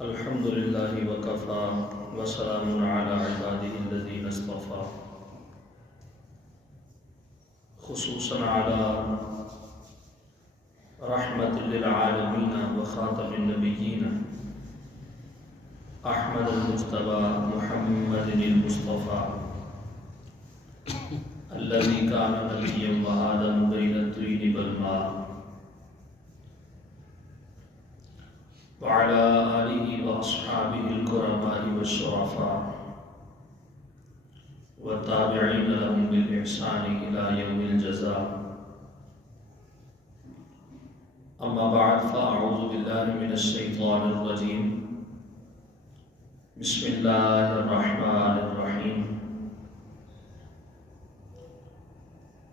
الحمد لله وكفى وسلام على عباده الذين اصطفى خصوصا على رحمة للعالمين وخاتم النبيين أحمد المجتبى محمد المصطفى الذي كان نبيا وآدم بين الطين والماء وعلى آله وأصحابه الكرماء والشرفاء والتابعين لهم بالإحسان إلى يوم الجزاء. أما بعد فأعوذ بالله من الشيطان الرجيم. بسم الله الرحمن الرحيم.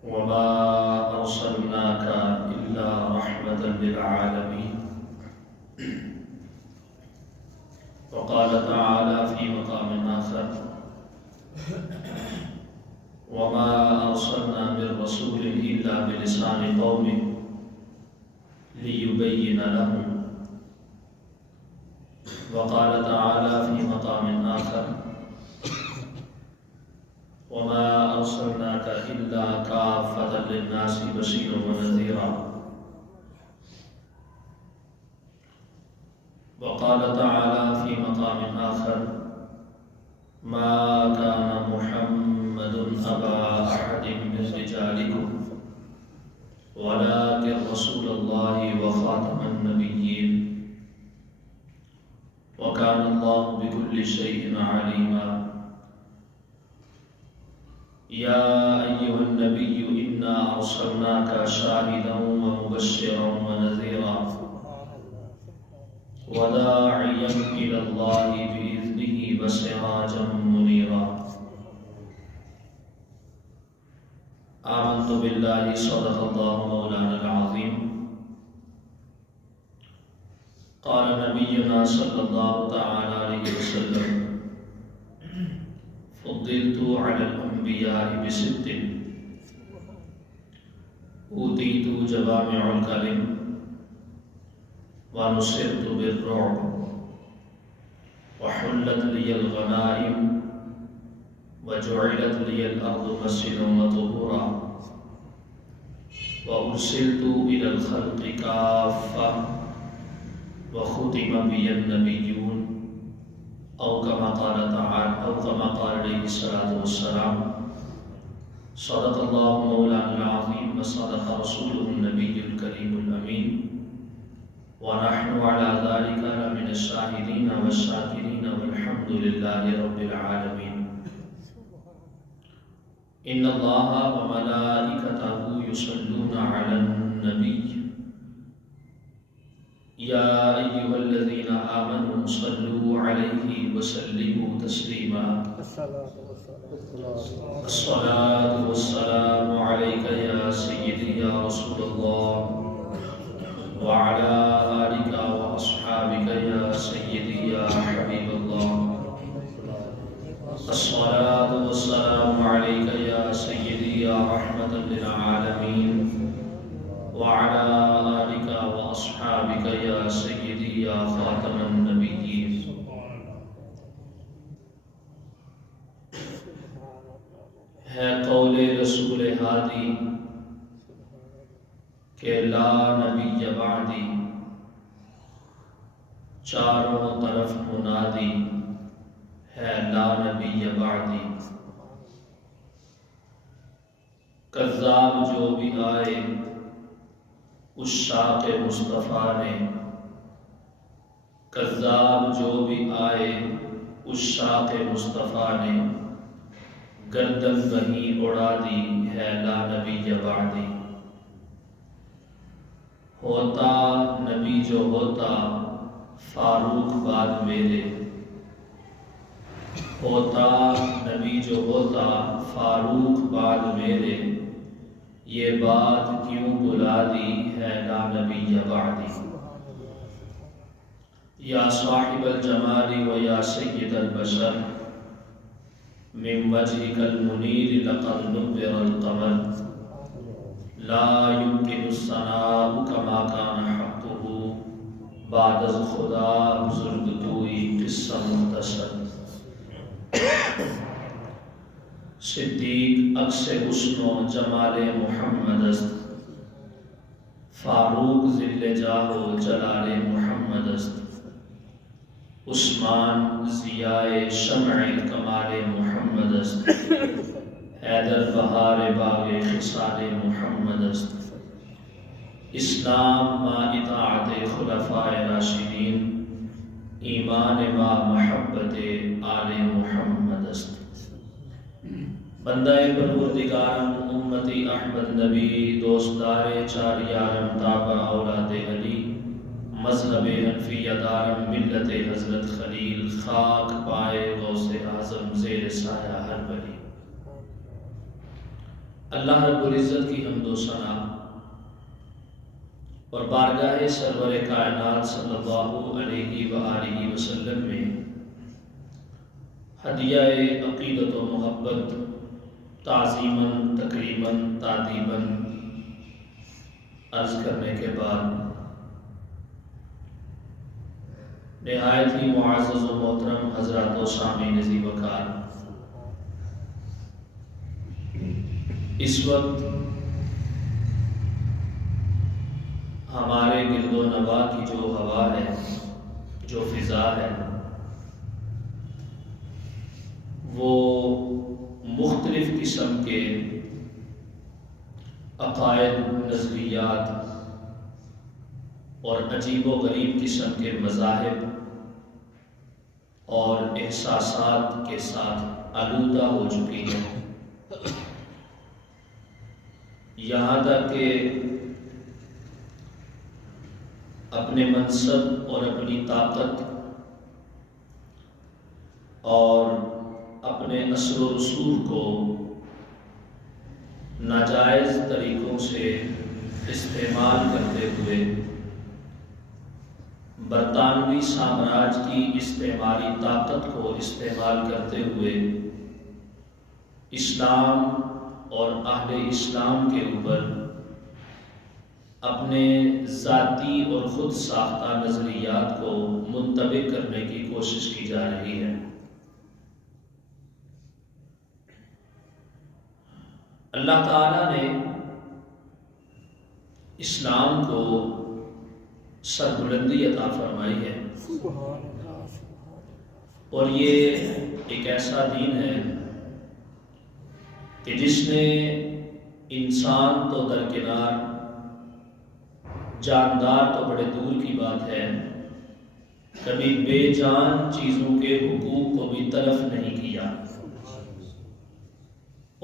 وما أرسلناك إلا رحمة للعالمين. وقال تعالى في مقام آخر: وما أرسلنا من رسول إلا بلسان قومه ليبين لهم. وقال تعالى في مقام آخر: وما أرسلناك إلا كافة للناس بشيرا ونذيرا. وقال تعالى في مقام آخر: ما كان محمد أبا أحد من رجالكم ولكن رسول الله وخاتم النبيين وكان الله بكل شيء عليما. يا أيها النبي إنا أرسلناك شاهدا ومبشرا ونذيرا وداعيا إلى الله بإذنه وسراجا منيرا. آمنت بالله صدق الله مولانا العظيم. قال نبينا صلى الله تعالى عليه وسلم: فضلت على الأنبياء بست: أوتيت جوامع الكلم ونصرت بالرعب وحلت لي الغنائم وجعلت لي الأرض مسجدا وطهورا وأرسلت إلى الخلق كافة وختم بي النبيون أو كما قال تعالى أو كما قال عليه الصلاة والسلام. صدق الله مولانا العظيم وصدق رسوله النبي الكريم الأمين ونحن على ذلك لمن الشاهدين والشاكرين والحمد لله رب العالمين. إن الله وملائكته يصلون على النبي يا أيها الذين آمنوا صلوا عليه وسلموا تسليما. الصلاة والسلام عليك يا سيدي يا رسول الله وعلى آلك وأصحابك يا سيدي يا حبيب الله. الصلاة والسلام عليك يا سيدي يا رحمة للعالمين وعلى آلك وأصحابك يا سيدي يا خاتم النبيين. ہے قول رسول ہادی کہ لا نبی بعدی، چاروں طرف منادی ہے لا نبی بعدی. کذاب جو بھی آئے عشاق مصطفیٰ نے، کذاب جو بھی آئے عشاق مصطفیٰ نے، گردن وہیں اڑا دی ہے لا نبی بعدی. ہوتا نبی جو ہوتا فاروق بعد میرے، ہوتا نبی جو ہوتا فاروق بعد میرے، یہ بات کیوں بلا دی ہے لا نبی بعدی. یا صاحب الجمال و یا سید البشر من وجهك المنیر لقد نبر القمر لا يمكن الثناء كما كان حقه بعد از خدا بزرگ تو صدیق عکس حسن و جمال محمد است، فاروق ذل جاہ و جلال محمد است، عثمان ضیاء شمع کمال محمد است، حیدر بہار باغ خصال محمد است، اسلام ما اطاعت خلفاء راشدین، ایمان ما محبت آل محمد است۔ بندہ پروردگارم امتی احمد نبی، دوستدار چار یارم تابع اولاد علی، مذہب حنفیہ دارم ملت حضرت خلیل، خاک پائے غوث اعظم زیر سایہ ہر ولی۔ اللہ رب العزت کی حمد و ثنا اور بارگاہ سرور کائنات صلی اللہ علیہ وآلہ وسلم میں ہدیہ عقیدت و محبت، تعظیماً تکریماً تادیباً عرض کرنے کے بعد نہایت ہی معزز و محترم حضرات و سامعین ذی وقار، اس وقت ہمارے گرد و نواح کی جو ہوا ہے، جو فضا ہے، وہ مختلف قسم کے عقائد، نظریات اور عجیب و غریب قسم کے مذاہب اور احساسات کے ساتھ آلودہ ہو چکی ہے، یہاں تک کہ اپنے منصب اور اپنی طاقت اور اپنے اثر و رسوخ کو ناجائز طریقوں سے استعمال کرتے ہوئے برطانوی سامراج کی استعماری طاقت کو استعمال کرتے ہوئے اسلام اور اہل اسلام کے اوپر اپنے ذاتی اور خود ساختہ نظریات کو منطبق کرنے کی کوشش کی جا رہی ہے۔ اللہ تعالیٰ نے اسلام کو سربلندی عطا فرمائی ہے، اور یہ ایک ایسا دین ہے کہ جس نے انسان تو درکنار، جاندار تو بڑے دور کی بات ہے، کبھی بے جان چیزوں کے حقوق کو بھی تلف نہیں کیا،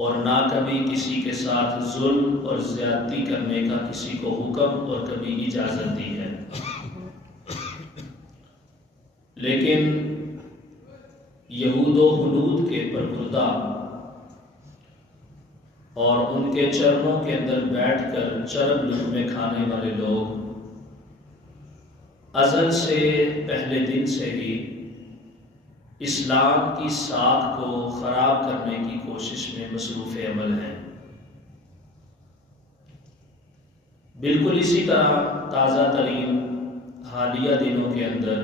اور نہ کبھی کسی کے ساتھ ظلم اور زیادتی کرنے کا کسی کو حکم اور کبھی اجازت دی ہے۔ لیکن یہود و ہنود کے پربردہ اور ان کے چرنوں کے اندر بیٹھ کر چرب لقمے کھانے والے لوگ ازل سے، پہلے دن سے ہی اسلام کی ساکھ کو خراب کرنے کی کوشش میں مصروف عمل ہیں۔ بالکل اسی طرح تازہ ترین حالیہ دنوں کے اندر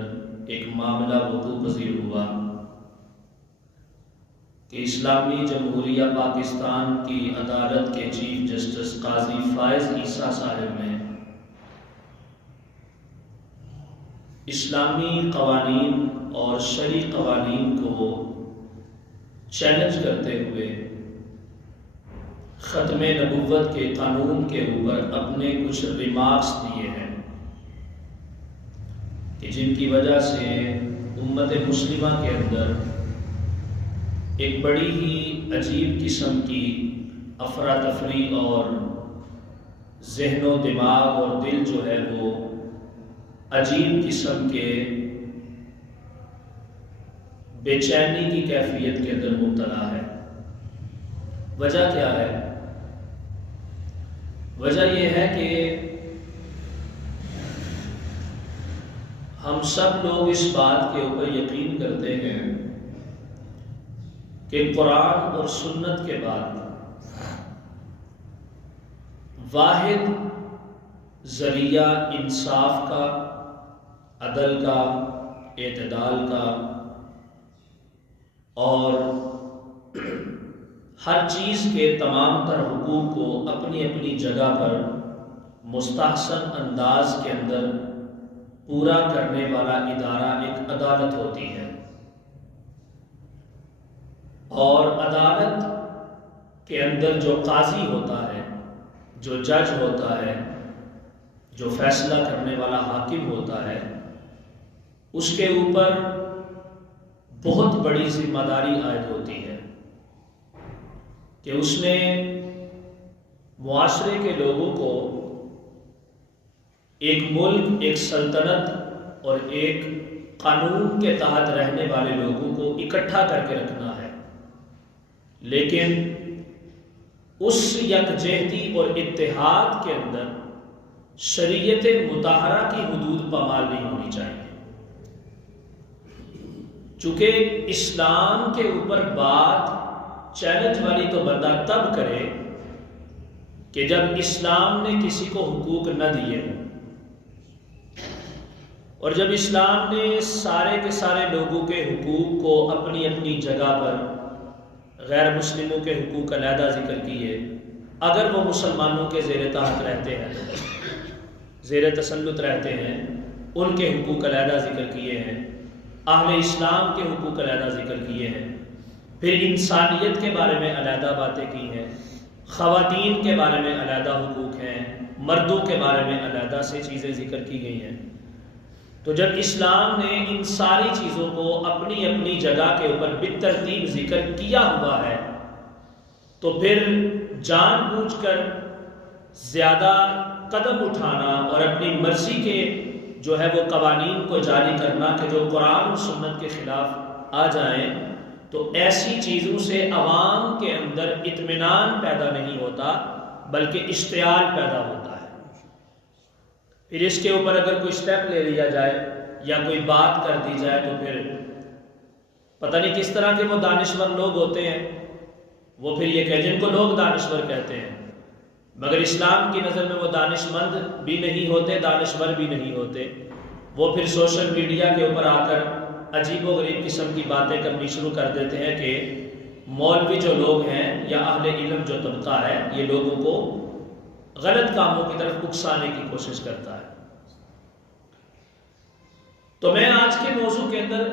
ایک معاملہ وقوع پذیر ہوا کہ اسلامی جمہوریہ پاکستان کی عدالت کے چیف جسٹس قاضی فائز عیسیٰ صاحب نے اسلامی قوانین اور شرعی قوانین کو چیلنج کرتے ہوئے ختم نبوت کے قانون کے اوپر اپنے کچھ ریمارکس دیے ہیں کہ جن کی وجہ سے امت مسلمہ کے اندر ایک بڑی ہی عجیب قسم کی افراتفری اور ذہن و دماغ اور دل جو ہے وہ عجیب قسم کے بے چینی کی کیفیت کے اندر مبتلا ہے۔ وجہ کیا ہے؟ وجہ یہ ہے کہ ہم سب لوگ اس بات کے اوپر یقین کرتے ہیں کہ قرآن اور سنت کے بعد واحد ذریعہ انصاف کا، عدل کا، اعتدال کا اور ہر چیز کے تمام تر حقوق کو اپنی اپنی جگہ پر مستحسن انداز کے اندر پورا کرنے والا ادارہ ایک عدالت ہوتی ہے، اور عدالت کے اندر جو قاضی ہوتا ہے، جو جج ہوتا ہے، جو فیصلہ کرنے والا حاکم ہوتا ہے، اس کے اوپر بہت بڑی ذمہ داری عائد ہوتی ہے کہ اس نے معاشرے کے لوگوں کو، ایک ملک، ایک سلطنت اور ایک قانون کے تحت رہنے والے لوگوں کو اکٹھا کر کے رکھنا ہے، لیکن اس یکجہتی اور اتحاد کے اندر شریعت مطہرہ کی حدود پامال نہیں ہونی چاہیے۔ چونکہ اسلام کے اوپر بات چیلنج والی تو بندہ تب کرے کہ جب اسلام نے کسی کو حقوق نہ دیے، اور جب اسلام نے سارے کے سارے لوگوں کے حقوق کو اپنی اپنی جگہ پر، غیر مسلموں کے حقوق علیحدہ ذکر کیے، اگر وہ مسلمانوں کے زیر تحت رہتے ہیں، زیر تسلط رہتے ہیں، ان کے حقوق علیحدہ ذکر کیے ہیں، اہل اسلام کے حقوق علیحدہ ذکر کیے ہیں، پھر انسانیت کے بارے میں علیحدہ باتیں کی ہیں، خواتین کے بارے میں علیحدہ حقوق ہیں، مردوں کے بارے میں علیحدہ سے چیزیں ذکر کی گئی ہیں۔ تو جب اسلام نے ان ساری چیزوں کو اپنی اپنی جگہ کے اوپر بالترتیب ذکر کیا ہوا ہے، تو پھر جان بوجھ کر زیادہ قدم اٹھانا اور اپنی مرضی کے جو ہے وہ قوانین کو جاری کرنا کہ جو قرآن و سنت کے خلاف آ جائیں، تو ایسی چیزوں سے عوام کے اندر اطمینان پیدا نہیں ہوتا بلکہ اشتعال پیدا ہوتا ہے۔ پھر اس کے اوپر اگر کوئی سٹیپ لے لیا جائے یا کوئی بات کر دی جائے تو پھر پتہ نہیں کس طرح کے وہ دانشور لوگ ہوتے ہیں، وہ پھر یہ کہ جن کو لوگ دانشور کہتے ہیں، مگر اسلام کی نظر میں وہ دانش مند بھی نہیں ہوتے، دانشور بھی نہیں ہوتے۔ وہ پھر سوشل میڈیا کے اوپر آ کر عجیب و غریب قسم کی باتیں کرنی شروع کر دیتے ہیں کہ مولوی جو لوگ ہیں یا اہل علم جو طبقہ ہے، یہ لوگوں کو غلط کاموں کی طرف اکسانے کی کوشش کرتا ہے۔ تو میں آج کے موضوع کے اندر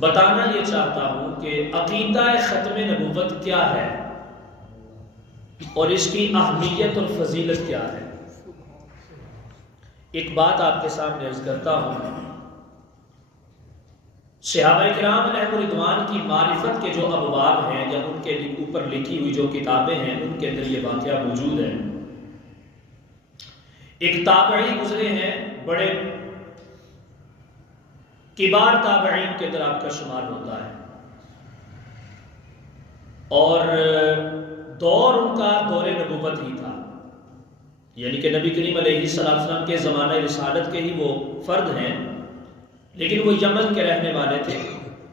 بتانا یہ چاہتا ہوں کہ عقیدہ ختم نبوت کیا ہے اور اس کی اہمیت اور فضیلت کیا ہے۔ ایک بات آپ کے سامنے عرض کرتا ہوں، صحابہ کرام علیہ رضوان کی معرفت کے جو ابواب ہیں یا ان کے اوپر لکھی ہوئی جو کتابیں ہیں، ان کے اندر یہ واقعہ موجود ہے۔ ایک تابعی گزرے ہیں، بڑے کبار تابعین کے اندر آپ کا شمار ہوتا ہے، اور دور ان کا دور نبوت ہی تھا، یعنی کہ نبی کریم علیہ السلام کے زمانہ رسالت کے ہی وہ فرد ہیں، لیکن وہ یمن کے رہنے والے تھے،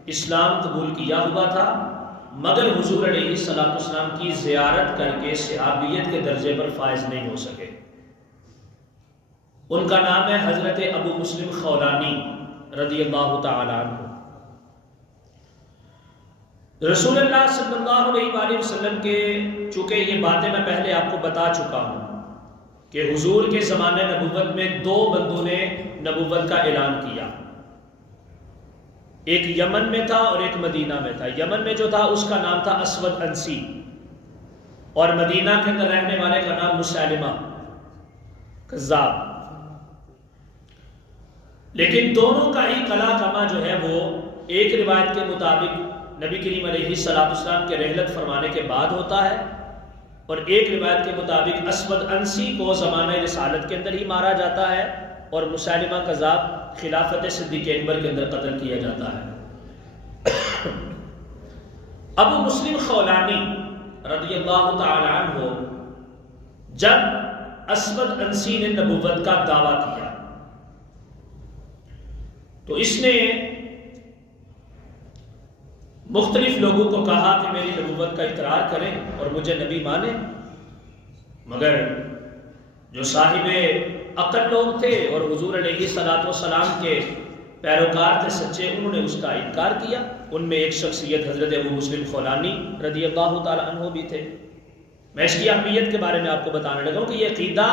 اسلام قبول کیا ہوا تھا، مگر حضور علیہ السلام کی زیارت کر کے صحابیت کے درجے پر فائز نہیں ہو سکے۔ ان کا نام ہے حضرت ابو مسلم خولانی رضی اللہ تعالیٰ عنہ۔ رسول اللہ صلی اللہ علیہ وآلہ وسلم کے، چونکہ یہ باتیں میں پہلے آپ کو بتا چکا ہوں کہ حضور کے زمانے نبوت میں دو بندوں نے نبوت کا اعلان کیا، ایک یمن میں تھا اور ایک مدینہ میں تھا۔ یمن میں جو تھا اس کا نام تھا اسود انسی، اور مدینہ کے اندر رہنے والے کا نام مسیلمہ کذاب۔ لیکن دونوں کا ہی قلع کما جو ہے وہ ایک روایت کے مطابق نبی کریم علیہ السلام کے رحلت فرمانے کے بعد ہوتا ہے، اور ایک روایت کے مطابق اسود انسی کو زمانہ رسالت کے اندر ہی مارا جاتا ہے، اور مسیلمہ کذاب خلافت صدیق اکبر کے اندر قتل کیا جاتا ہے۔ ابو مسلم خولانی رضی اللہ تعالی عنہ جب اسود انسی نے نبوت کا دعویٰ کیا تو اس نے مختلف لوگوں کو کہا کہ میری نبوت کا اقرار کریں اور مجھے نبی مانیں، مگر جو صاحب عقل لوگ تھے اور حضور علیہ السلام کے پیروکار تھے سچے، انہوں نے اس کا انکار کیا۔ ان میں ایک شخصیت حضرت ابو مسلم خولانی رضی اللہ تعالی عنہ بھی تھے۔ میں اس کی اہمیت کے بارے میں آپ کو بتانے لگا ہوں کہ یہ عقیدہ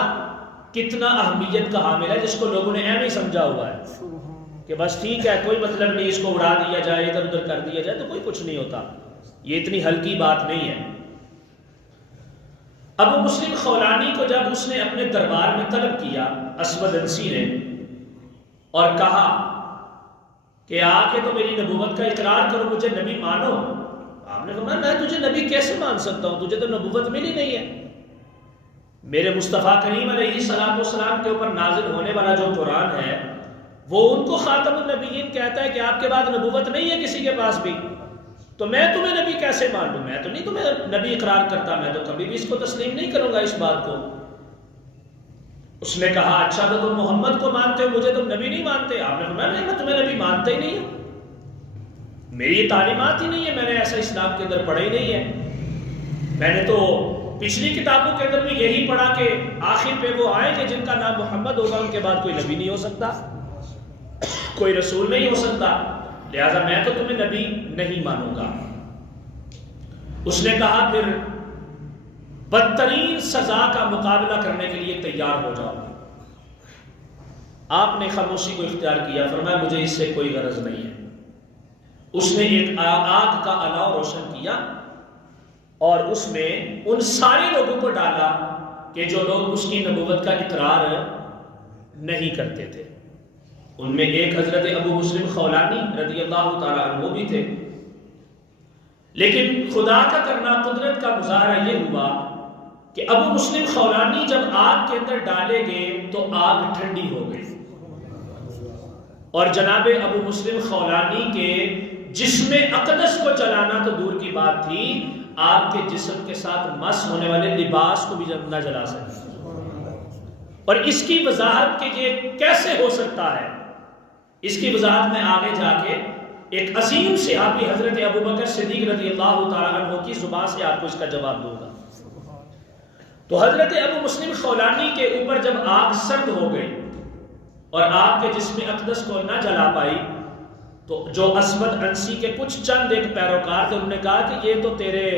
کتنا اہمیت کا حامل ہے، جس کو لوگوں نے اہم ہی سمجھا ہوا ہے کہ بس ٹھیک ہے کوئی مطلب نہیں، اس کو اڑا دیا جائے، ادھر ادھر کر دیا جائے تو کوئی کچھ نہیں ہوتا۔ یہ اتنی ہلکی بات نہیں ہے۔ ابو مسلم خولانی کو جب اس نے اپنے دربار میں طلب کیا اسود انسی نے، اور کہا کہ آ کے تو میری نبوت کا اقرار کرو، مجھے نبی مانو، آپ نے فرمایا میں تجھے نبی کیسے مان سکتا ہوں، تجھے تو نبوت ملی نہیں ہے۔ میرے مصطفیٰ کریم علیہ السلام کے اوپر نازل ہونے والا جو قرآن ہے وہ ان کو خاتم النبیین کہتا ہے کہ آپ کے بعد نبوت نہیں ہے کسی کے پاس بھی، تو میں تمہیں نبی کیسے مان لوں؟ میں تو نہیں تمہیں نبی اقرار کرتا، میں تو کبھی بھی اس کو تسلیم نہیں کروں گا اس بات کو۔ اس نے کہا اچھا تو تم محمد کو مانتے ہو، مجھے تم نبی نہیں مانتے؟ آپ نے فرمایا نہیں، میں تمہیں نبی مانتا ہی نہیں ہوں، میری یہ تعلیمات ہی نہیں ہے، میں نے ایسا اسلام کے اندر پڑھا ہی نہیں ہے۔ میں نے تو پچھلی کتابوں کے اندر بھی یہی پڑھا کہ آخر پہ وہ آئیں گے جن کا نام محمد ہوگا، ان کے بعد کوئی نبی نہیں ہو سکتا، کوئی رسول نہیں ہو سکتا، لہذا میں تو تمہیں نبی نہیں مانوں گا۔ اس نے کہا پھر بدترین سزا کا مقابلہ کرنے کے لیے تیار ہو جاؤ۔ آپ نے خاموشی کو اختیار کیا، فرمایا مجھے اس سے کوئی غرض نہیں ہے۔ اس نے ایک آگ کا الاؤ روشن کیا اور اس میں ان سارے لوگوں کو ڈالا کہ جو لوگ اس کی نبوت کا اقرار نہیں کرتے تھے۔ ان میں ایک حضرت ابو مسلم خولانی رضی اللہ تعالی عنہ بھی تھے۔ لیکن خدا کا کرنا، قدرت کا مظاہرہ یہ ہوا کہ ابو مسلم خولانی جب آگ کے اندر ڈالے گئے تو آگ ٹھنڈی ہو گئی، اور جناب ابو مسلم خولانی کے جسم اقدس کو جلانا تو دور کی بات تھی، آپ کے جسم کے ساتھ مس ہونے والے لباس کو بھی نہ جلا سکے۔ اور اس کی وضاحت کہ یہ کیسے ہو سکتا ہے، اس کی وضاحت میں آگے جا کے ایک عظیم صحابی حضرت ابو بکر صدیق رضی اللہ تعالیٰ عنہ کی زبان سے آپ کو اس کا جواب دوں گا۔ تو حضرت ابو مسلم خولانی کے اوپر جب آگ سرد ہو گئی اور آپ کے جسم اقدس کو نہ جلا پائی، تو جو اسود انسی کے کچھ چند ایک پیروکار تھے، انہوں نے کہا کہ یہ تو تیرے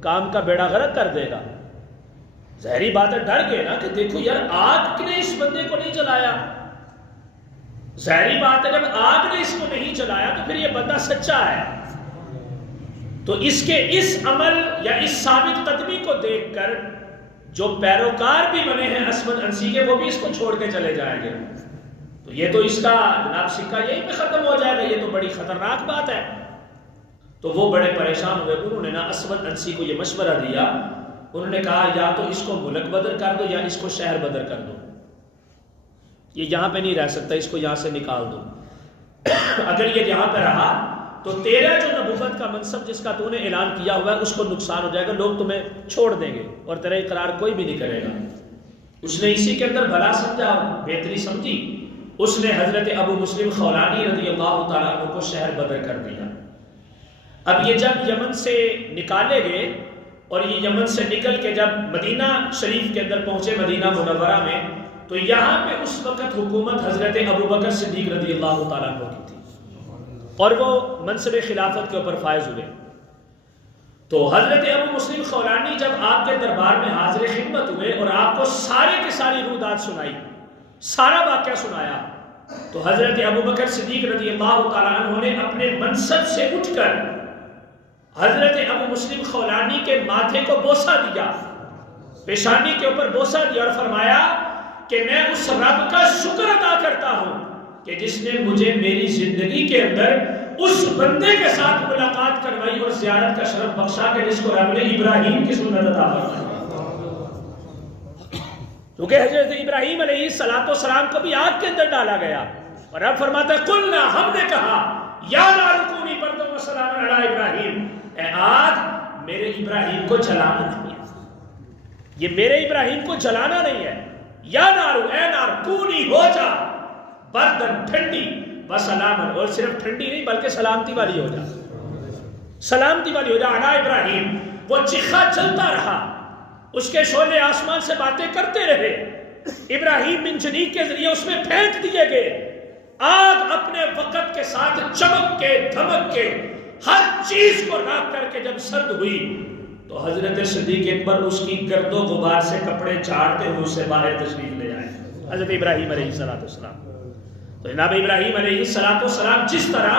کام کا بیڑا غرق کر دے گا۔ ظاہری بات ہے، ڈر گئے نا کہ دیکھو یار آگ نے اس بندے کو نہیں جلایا۔ ظاہری بات ہے جب آگ نے اس کو نہیں جلایا تو پھر یہ بندہ سچا ہے۔ تو اس کے اس عمل یا اس ثابت قدمی کو دیکھ کر جو پیروکار بھی بنے ہیں اسود انسی کے، وہ بھی اس کو چھوڑ کے چلے جائیں گے۔ تو یہ تو اس کا جناب سکہ یہی پہ ختم ہو جائے گا، یہ تو بڑی خطرناک بات ہے۔ تو وہ بڑے پریشان ہوئے، انہوں نے نا اسود انسی کو یہ مشورہ دیا، انہوں نے کہا یا تو اس کو ملک بدر کر دو یا اس کو شہر بدر کر دو، یہ یہاں پہ نہیں رہ سکتا، اس کو یہاں سے نکال دو۔ اگر یہ یہاں پہ رہا تو تیرا جو نبوت کا منصب جس کا تو نے اعلان کیا ہوا ہے اس کو نقصان ہو جائے گا، لوگ تمہیں چھوڑ دیں گے اور تیرا اقرار کوئی بھی نہیں کرے گا۔ اس نے اسی کے اندر بھلا سمجھا، بہتری سمجھی، اس نے حضرت ابو مسلم خولانی رضی اللہ تعالیٰ عنہ کو شہر بدر کر دیا۔ اب یہ جب یمن سے نکالے گئے اور یہ یمن سے نکل کے جب مدینہ شریف کے اندر پہنچے، مدینہ منورہ میں، تو یہاں پہ اس وقت حکومت حضرت ابو بکر صدیق رضی اللہ تعالیٰ عنہ کی تھی اور وہ منصب خلافت کے اوپر فائز ہوئے۔ تو حضرت ابو مسلم خولانی جب آپ کے دربار میں حاضر خدمت ہوئے اور آپ کو سارے کی ساری رودات سنائی، سارا واقعہ سنایا، تو حضرت ابو بکر صدیق رضی اللہ تعالیٰ عنہ نے اپنے منصب سے اٹھ کر حضرت ابو مسلم خولانی کے ماتھے کو بوسہ دیا، پیشانی کے اوپر بوسہ دیا اور فرمایا کہ میں اس رب کا شکر ادا کرتا ہوں کہ جس نے مجھے میری زندگی کے اندر اس بندے کے ساتھ ملاقات کروائی اور زیارت کا شرف بخشا کہ جس کو رب نے ابراہیم کی سنت عطا فرمائی۔ کیونکہ حضرت ابراہیم علیہ السلام کو بھی آگ کے اندر ڈالا گیا اور رب فرماتا ہے قلنا، ہم نے کہا یا نار کونی بردم و سلام علی ابراہیم، اے آگ میرے ابراہیم کو جلانا نہیں ہے، یہ میرے ابراہیم کو جلانا نہیں ہے، یا نارو اے نار کونی ہو جا بردن ٹھنڈی و سلامن، اور صرف ٹھنڈی نہیں بلکہ سلامتی والی ہو جا، سلامتی والی ہو جا علی ابراہیم۔ وہ چکھا چلتا رہا، اس کے شعلے آسمان سے باتیں کرتے رہے، ابراہیم منجنیق کے ذریعے اس میں پھینک دیے گئے، آگ اپنے وقت کے ساتھ چمک کے دھمک کے ہر چیز کو راکھ کر کے جب سرد ہوئی تو حضرت صدیق اکبر اس کی گرد و غبار سے کپڑے جھاڑتے ہوئے اسے باہر تشریف لے آئے، حضرت ابراہیم علیہ السلام۔ تو جناب ابراہیم علیہ السلام جس طرح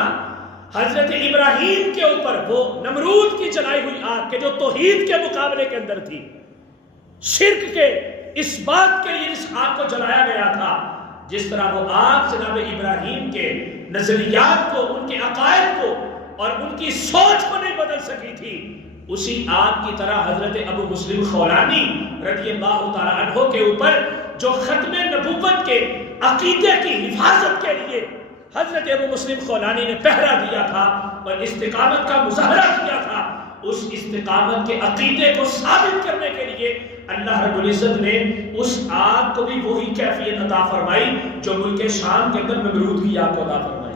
حضرت ابراہیم کے اوپر وہ نمرود کی جلائی ہوئی آگ کے جو توحید کے مقابلے کے اندر تھی، شرک کے اس بات کے لیے اس آگ کو جلایا گیا تھا، جس طرح وہ آگ جناب ابراہیم کے نظریات کو، ان کے عقائد کو اور ان کی سوچ کو نہیں بدل سکی تھی، اسی آگ کی طرح حضرت ابو مسلم خولانی رضی اللہ تعالیٰ عنہ کے اوپر جو ختم نبوت کے عقیدے کی حفاظت کے لیے حضرت ابو مسلم خولانی نے پہرا دیا تھا اور استقامت کا مظاہرہ کیا تھا، اس استقامت کے عقیدے کو ثابت کرنے کے لیے اللہ رب العزت نے اس آگ کو بھی وہی کیفیت عطا فرمائی جو ملک شام کے اندر نمرود کی آگ کو عطا فرمائی،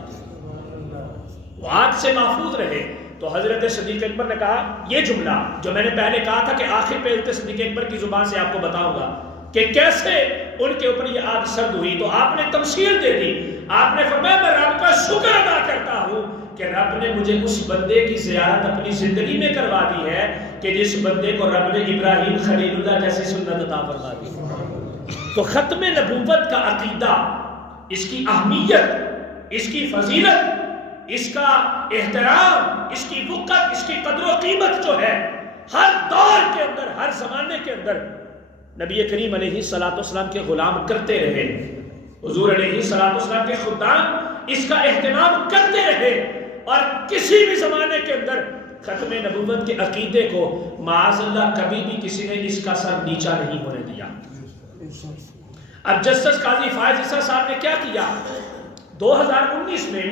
وہ آگ سے محفوظ رہے۔ تو حضرت صدیق اکبر نے کہا یہ جملہ جو میں نے پہلے کہا تھا کہ آخر پہ حضرت صدیق اکبر کی زبان سے آپ کو بتاؤں گا کہ کیسے ان کے اوپر یہ آگ سرد ہوئی، تو آپ نے تمثیل دے دی، آپ نے فرمایا میں رب کا شکر ادا کرتا ہوں کہ رب نے مجھے اس بندے کی زیارت اپنی زندگی میں کروا دی ہے کہ جس بندے کو رب نے ابراہیم خلیل اللہ جیسی سنت عطا فرما دی۔ تو ختم نبوت کا عقیدہ، اس کی اہمیت، اس کی فضیلت، اس کا احترام، اس کی وقت، اس کی قدر و قیمت جو ہے ہر دور کے اندر، ہر زمانے کے اندر نبی کریم علیہ السلام کے غلام کرتے رہے، حضور علیہ السلام کے خدام اس کا اہتمام کرتے رہے، اور کسی بھی زمانے کے اندر ختم نبوت کے عقیدے کو معاذ اللہ کبھی بھی کسی نے اس کا سر نیچا نہیں ہونے دیا۔ اب جسٹس قاضی فائز عیسیٰ صاحب نے کیا کیا، 2019 میں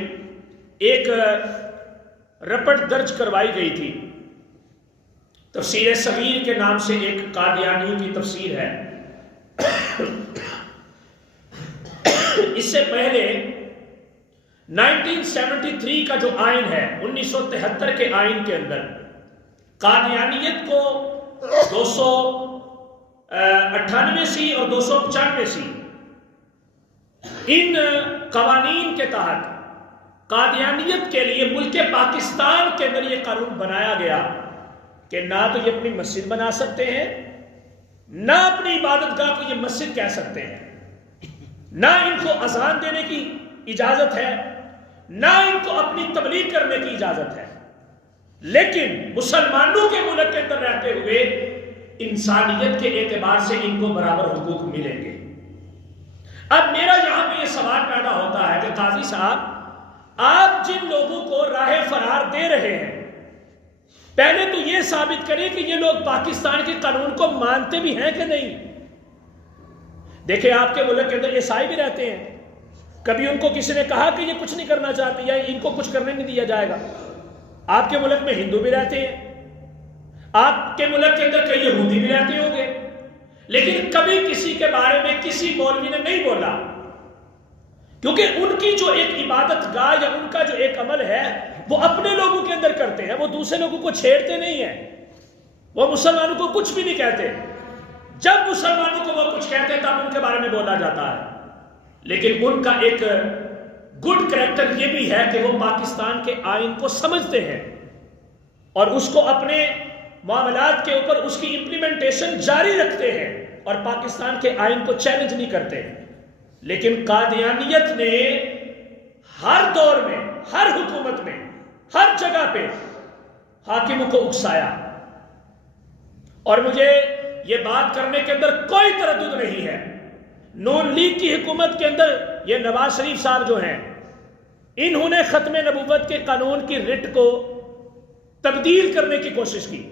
ایک رپٹ درج کروائی گئی تھی، تفسیر صغیر کے نام سے ایک قادیانیوں کی تفسیر ہے۔ اس سے پہلے 1973 کا جو آئین ہے، 1973 کے آئین کے اندر قادیانیت کو 298 اور 295 ان قوانین کے تحت قادیانیت کے لیے ملک پاکستان کے اندر یہ قانون بنایا گیا کہ نہ تو یہ اپنی مسجد بنا سکتے ہیں، نہ اپنی عبادت گاہ کو یہ مسجد کہہ سکتے ہیں، نہ ان کو اذان دینے کی اجازت ہے، نہ ان کو اپنی تبلیغ کرنے کی اجازت ہے، لیکن مسلمانوں کے ملک کے اندر رہتے ہوئے انسانیت کے اعتبار سے ان کو برابر حقوق ملیں گے۔ اب میرا یہاں پہ یہ سوال پیدا ہوتا ہے کہ قاضی صاحب، آپ جن لوگوں کو راہ فرار دے رہے ہیں، پہلے تو یہ ثابت کریں کہ یہ لوگ پاکستان کے قانون کو مانتے بھی ہیں کہ نہیں۔ دیکھیں آپ کے ملک کے اندر عیسائی بھی رہتے ہیں، کبھی ان کو کسی نے کہا کہ یہ کچھ نہیں کرنا چاہتے یا ان کو کچھ کرنے نہیں دیا جائے گا؟ آپ کے ملک میں ہندو بھی رہتے ہیں، آپ کے ملک کے اندر کئی یہودی بھی رہتے ہوں گے، لیکن کبھی کسی کے بارے میں کسی مولوی نے نہیں بولا، کیونکہ ان کی جو ایک عبادت گاہ یا ان کا جو ایک عمل ہے وہ اپنے لوگوں کے اندر کرتے ہیں، وہ دوسرے لوگوں کو چھیڑتے نہیں ہیں، وہ مسلمانوں کو کچھ بھی نہیں کہتے۔ جب مسلمانوں کو وہ کچھ کہتے ہیں تب ان کے بارے میں بولا جاتا ہے، لیکن ان کا ایک گڈ کریکٹر یہ بھی ہے کہ وہ پاکستان کے آئین کو سمجھتے ہیں اور اس کو اپنے معاملات کے اوپر اس کی امپلیمنٹیشن جاری رکھتے ہیں اور پاکستان کے آئین کو چیلنج نہیں کرتے۔ لیکن قادیانیت نے ہر دور میں، ہر حکومت میں، ہر جگہ پہ حاکموں کو اکسایا، اور مجھے یہ بات کرنے کے اندر کوئی تردد نہیں ہے، نون لیگ کی حکومت کے اندر یہ نواز شریف صاحب جو ہیں، انہوں نے ختم نبوت کے قانون کی رٹ کو تبدیل کرنے کی کوشش کی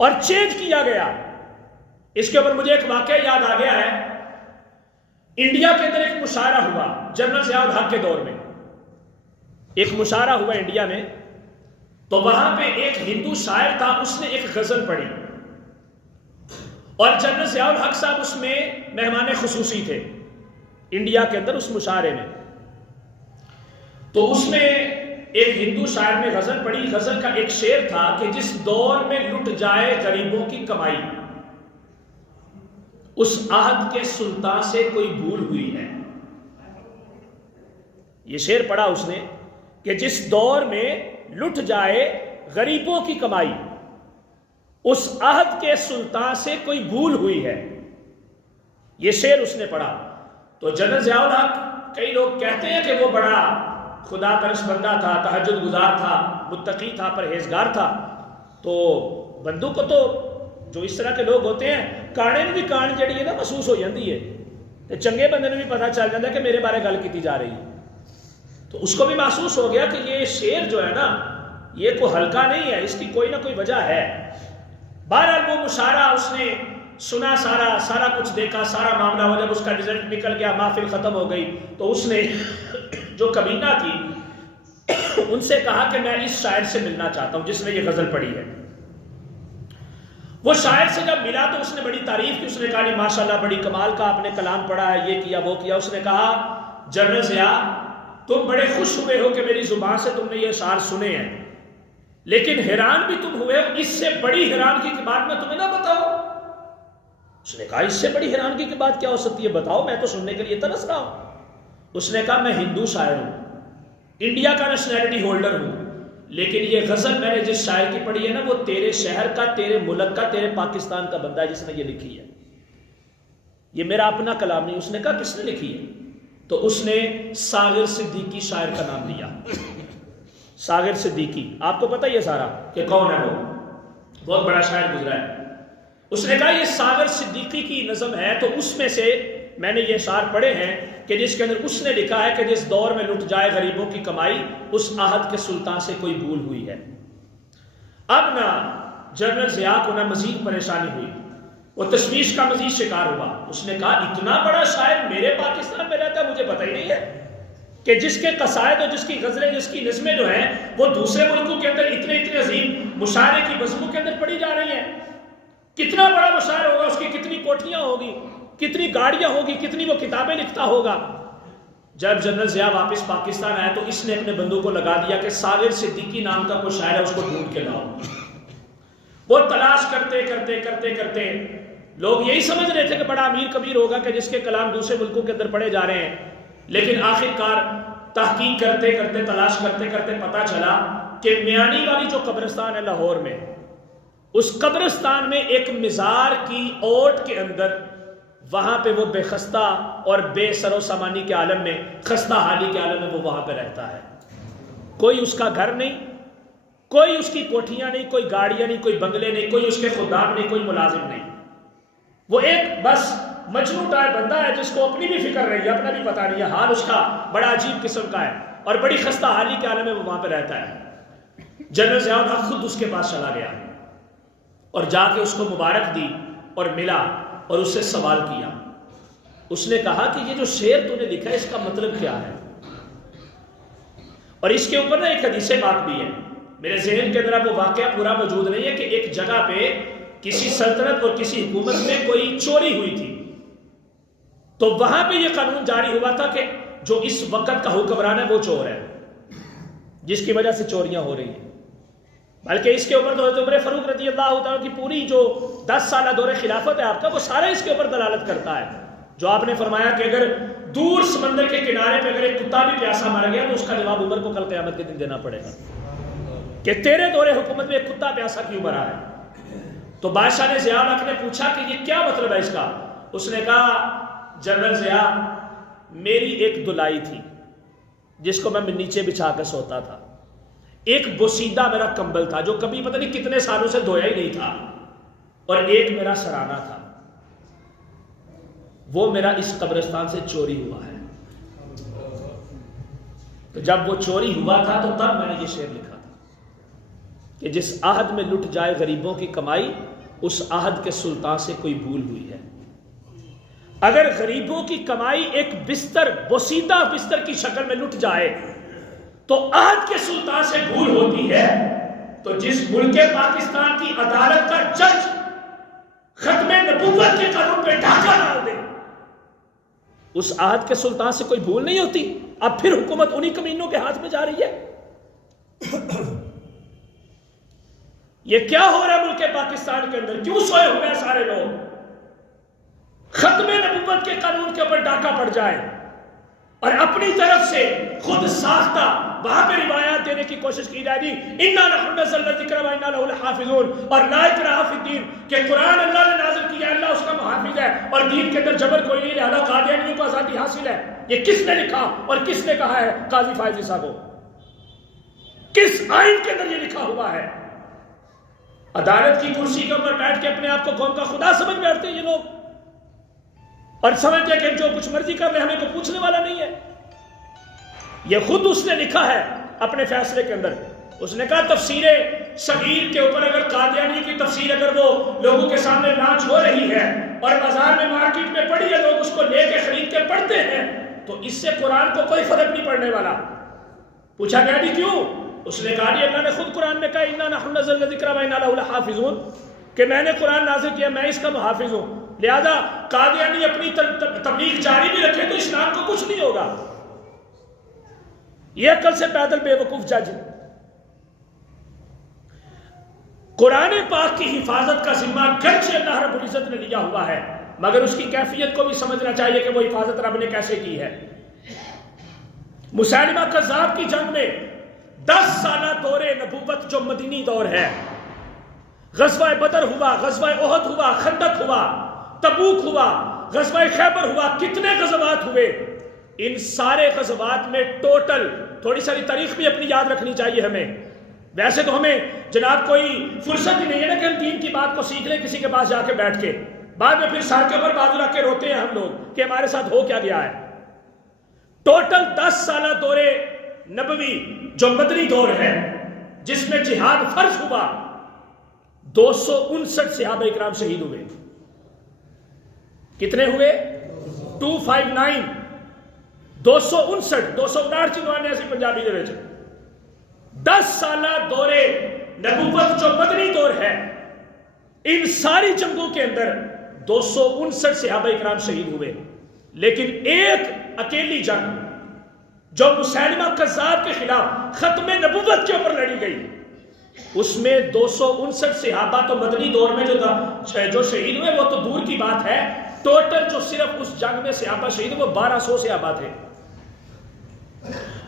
اور چینج کیا گیا۔ اس کے اوپر مجھے ایک واقعہ یاد آ گیا ہے، انڈیا کے اندر ایک مشاعرہ ہوا جنرل ضیاء الحق کے دور میں، ایک مشاعرہ ہوا انڈیا میں، تو وہاں پہ ایک ہندو شاعر تھا، اس نے ایک غزل پڑھی اور جنرل ضیاء الحق صاحب اس میں مہمان خصوصی تھے انڈیا کے اندر اس مشاعرے میں۔ تو اس میں ایک ہندو شاعر نے غزل پڑھی، غزل کا ایک شعر تھا کہ جس دور میں لٹ جائے غریبوں کی کمائی، اس عہد کے سلطان سے کوئی بھول ہوئی ہے۔ یہ شعر پڑھا اس نے کہ جس دور میں لٹ جائے غریبوں کی کمائی، اس عہد کے سلطان سے کوئی بھول ہوئی ہے. یہ شعر اس نے پڑھا. تو جنرل ضیاء الحق، کئی لوگ کہتے ہیں کہ وہ بڑا خدا پرست بندہ تھا، تہجد گزار تھا، متقی تھا، پرہیزگار تھا. تو بندوں کو تو جو اس طرح کے لوگ ہوتے ہیں کانے میں بھی کان جڑی ہے نا محسوس ہو جاتی ہے، تو چنگے بندے نے بھی پتہ چل جاتا ہے کہ میرے بارے گل کی جا رہی ہے. تو اس کو بھی محسوس ہو گیا کہ یہ شعر جو ہے نا یہ کوئی ہلکا نہیں ہے، اس کی کوئی نہ کوئی وجہ ہے. بہرحال وہ مشاعرہ اس نے سنا، سارا کچھ دیکھا، سارا معاملہ ہو. جب اس کا رزلٹ نکل گیا، محفل ختم ہو گئی، تو اس نے جو کمینہ تھی ان سے کہا کہ میں اس شاعر سے ملنا چاہتا ہوں جس نے یہ غزل پڑھی ہے. وہ شاعر سے جب ملا تو اس نے بڑی تعریف کی. اس نے کہا نہیں ماشاءاللہ بڑی کمال کا آپ نے کلام پڑھا ہے، یہ کیا وہ کیا. اس نے کہا جنرل ضیاء تم بڑے خوش ہوئے ہو کہ میری زبان سے تم نے یہ اشعار سنے ہیں، لیکن حیران بھی تم ہوئے ہو. اس سے بڑی حیرانگی کی بات میں تمہیں نہ بتاؤں؟ اس نے کہا اس سے بڑی حیرانگی کی بات کیا ہو سکتی ہے، بتاؤ، میں تو سننے کے لیے ترس رہا ہوں. اس نے کہا میں ہندو شاعر ہوں، انڈیا کا نیشنلٹی ہولڈر ہوں، لیکن یہ غزل میں نے جس شاعر کی پڑھی ہے نا وہ تیرے شہر کا، تیرے ملک کا، تیرے پاکستان کا بندہ ہے جس نے یہ لکھی ہے. یہ میرا اپنا کلام نہیں. اس نے کہا کس نے لکھی ہے؟ تو اس نے ساغر صدیقی شاعر کا نام لیا. ساغر صدیقی آپ کو پتہ یہ سارا کہ کون ہے، وہ بہت بڑا شاعر گزرا ہے. اس نے کہا یہ ساغر صدیقی کی نظم ہے. تو اس میں سے میں نے یہ اشعار پڑھے ہیں کہ جس کے اندر اس نے لکھا ہے کہ جس دور میں لٹ جائے غریبوں کی کمائی، اس عہد کے سلطان سے کوئی بھول ہوئی ہے. اب نہ جنرل ضیاء کو نہ مزید پریشانی ہوئی، وہ تشویش کا مزید شکار ہوا. اس نے کہا اتنا بڑا شاعر میرے پاکستان میں رہتا ہے، مجھے پتہ ہی نہیں ہے کہ جس کے قصائد اور جس کی غزلیں، جس کی نظمیں جو ہیں وہ دوسرے ملکوں کے اندر اتنے عظیم مشاعرے کی بزموں کے اندر پڑھی جا رہی ہیں. کتنا بڑا مشاعر ہوگا، اس کی کتنی کوٹھیاں ہوگی، کتنی گاڑیاں ہوگی، کتنی وہ کتابیں لکھتا ہوگا. جب جنرل ضیاء واپس پاکستان آیا تو اس نے اپنے بندوں کو لگا دیا کہ ساغر صدیقی نام کا کوئی شاعر ہے، اس کو ڈھونڈ کے لاؤ. وہ تلاش کرتے لوگ یہی سمجھ رہے تھے کہ بڑا امیر کبیر ہوگا کہ جس کے کلام دوسرے ملکوں کے اندر پڑھے جا رہے ہیں. لیکن آخر کار تحقیق کرتے تلاش کرتے پتہ چلا کہ میانی والی جو قبرستان ہے لاہور میں، اس قبرستان میں ایک مزار کی اوٹ کے اندر، وہاں پہ وہ بے خستہ اور بے سر و سامانی کے عالم میں، خستہ حالی کے عالم میں وہ وہاں پہ رہتا ہے. کوئی اس کا گھر نہیں، کوئی اس کی کوٹھیاں نہیں، کوئی گاڑیاں نہیں، کوئی بنگلے نہیں، کوئی اس کے خدام نہیں، کوئی ملازم نہیں. وہ ایک بس مجنون ٹائپ بندہ ہے جس کو اپنی بھی فکر نہیں ہے، اپنا بھی پتہ نہیں ہے، حال اس کا بڑا عجیب قسم کا ہے اور بڑی خستہ حالی کے عالم میں وہ وہاں پہ رہتا ہے. جنرل ضیاء الحق خود اس کے پاس چلا گیا اور جا کے اس کو مبارک دی اور ملا اور اس سے سوال کیا. اس نے کہا کہ یہ جو شعر تو نے لکھا ہے اس کا مطلب کیا ہے؟ اور اس کے اوپر نا ایک حدیث بات بھی ہے، میرے ذہن کے اندر وہ واقعہ پورا موجود نہیں ہے کہ ایک جگہ پہ کسی سلطنت اور کسی حکومت میں کوئی چوری ہوئی تھی، تو وہاں پہ یہ قانون جاری ہوا تھا کہ جو اس وقت کا حکمران ہے وہ چور ہے، جس کی وجہ سے چوریاں ہو رہی ہیں. بلکہ اس کے اوپر تو حضرت عمر فاروق رضی اللہ تعالیٰ کی پوری جو 10 سالہ دور خلافت ہے آپ کا، وہ سارا اس کے اوپر دلالت کرتا ہے. جو آپ نے فرمایا کہ اگر دور سمندر کے کنارے پہ اگر ایک کتا بھی پیاسا مر گیا تو اس کا جواب عمر کو کل قیامت کے دن دینا پڑے گا کہ تیرے دور حکومت میں ایک کتا پیاسا کیوں مرا ہے. تو بادشاہ نے ضیاء الحق نے پوچھا کہ یہ کیا مطلب ہے اس کا؟ اس نے کہا جنرل ضیاء میری ایک دلائی تھی جس کو میں نیچے بچھا کے سوتا تھا، ایک بوسیدہ میرا کمبل تھا جو کبھی پتہ نہیں کتنے سالوں سے دھویا ہی نہیں تھا، اور ایک میرا سرانہ تھا، وہ میرا اس قبرستان سے چوری ہوا ہے. تو جب وہ چوری ہوا تھا تو تب میں نے یہ شعر لکھا تھا کہ جس عہد میں لٹ جائے غریبوں کی کمائی، اس عہد کے سلطان سے کوئی بھول ہوئی ہے. اگر غریبوں کی کمائی ایک بستر، بوسیدہ بستر کی شکل میں لٹ جائے تو عہد کے سلطان سے بھول ہوتی ہے، تو جس ملک پاکستان کی عدالت کا جج ختم نبوت کے قانون پہ ڈاکہ ڈال دے، اس عہد کے سلطان سے کوئی بھول نہیں ہوتی. اب پھر حکومت انہی کمینوں کے ہاتھ میں جا رہی ہے. یہ کیا ہو رہا ہے ملک پاکستان کے اندر؟ کیوں سوئے ہوئے ہیں سارے لوگ؟ ختم نبوت کے قانون کے اوپر ڈاکہ پڑ جائے، اور اپنی طرف سے خود ساختہ وہاں پہ روایات دینے کی کوشش کی جائے گی اِنَّا نَحْنُ نَزَّلْنَا الذِّكْرَ وَإِنَّا لَهُ لَحَافِظُونَ، اور لا اکراہ فی الدین کہ قرآن اللہ نے نازل کیا ہے، اللہ اس کا محافظ ہے، اور دین کے اندر جبر کوئی نہیں، لہذا قادیانیوں کو آزادی حاصل ہے۔ یہ کس نے لکھا اور کس نے کہا ہے؟ قاضی فائز عیسیٰ کو۔ کس آئین کے اندر یہ لکھا ہوا ہے؟ عدالت کی کرسی کے اوپر بیٹھ کے اپنے آپ کو قوم کا خدا سمجھ بیٹھتے ہیں یہ لوگ، اور سمجھتے ہیں کہ جو کچھ مرضی کر لے ہمیں کوئی پوچھنے والا نہیں ہے۔ یہ خود اس نے لکھا ہے اپنے فیصلے کے اندر، اس نے کہا تفسیر صغیر کے اوپر اگر قادیانی کی تفسیر اگر وہ لوگوں کے سامنے لانچ ہو رہی ہے اور بازار میں مارکیٹ میں پڑھی ہے، لوگ اس کو لے کے خرید کے پڑھتے ہیں، تو اس سے قرآن کو کوئی فرق نہیں پڑنے والا۔ پوچھا گیا جی کیوں؟ اس نے کہا جی اللہ نے خود قرآن میں کہا اِنَّا نَحْنُ نَزَّلْنَا الذِّكْرَ وَإِنَّا لَهُ لَحَافِظُونَ، کہ میں نے قرآن نازل کیا، میں اس کا محافظ ہوں، لہذا قادیانی اپنی تبلیغ جاری بھی رکھے تو اسلام کو کچھ نہیں ہوگا۔ یہ عقل سے پیدل بے وقوف جج۔ قرآن پاک کی حفاظت کا ذمہ گرچہ اللہ رب العزت نے لیا ہوا ہے، مگر اس کی کیفیت کو بھی سمجھنا چاہیے کہ وہ حفاظت رب نے کیسے کی ہے۔ مسیلمہ کذاب کی جنگ میں 10 سالہ دور نبوت جو مدینی دور ہے، غزوہ بدر ہوا، غزوہ احد ہوا، خندق ہوا، تبوک ہوا، غزوہ خیبر ہوا، کتنے غزوات ہوئے؟ ان سارے غزوات میں ٹوٹل، تھوڑی ساری تاریخ بھی اپنی یاد رکھنی چاہیے ہمیں، ویسے تو ہمیں جناب کوئی فرصت ہی نہیں ہے نا کہ ہم دین کی بات کو سیکھ لیں کسی کے پاس جا کے بیٹھ کے، بعد میں پھر سر کے اوپر بازو رکھ کے روتے ہیں ہم لوگ کہ ہمارے ساتھ ہو کیا گیا ہے۔ ٹوٹل 10 سالہ دور نبوی جو مدنی دور ہے، جس میں جہاد فرض ہوا، 259 صحابہ اکرام شہید ہوئے۔ کتنے ہوئے؟ 259 259 259 ایسی پنجابی دے وچ 10 سالہ دور نبوت جو مدنی دور ہے، ان ساری جنگوں کے اندر 259 صحابہ اکرام شہید ہوئے، لیکن ایک اکیلی جنگ جو مسیلمہ کذاب کے خلاف ختم نبوت کے اوپر لڑی گئی، اس میں 259 صحابہ تو مدنی دور میں جو شہید ہوئے وہ تو دور کی بات ہے، ٹوٹل جو صرف اس جنگ میں صحابہ شہید ہوئے وہ 1200 صحابہ تھے۔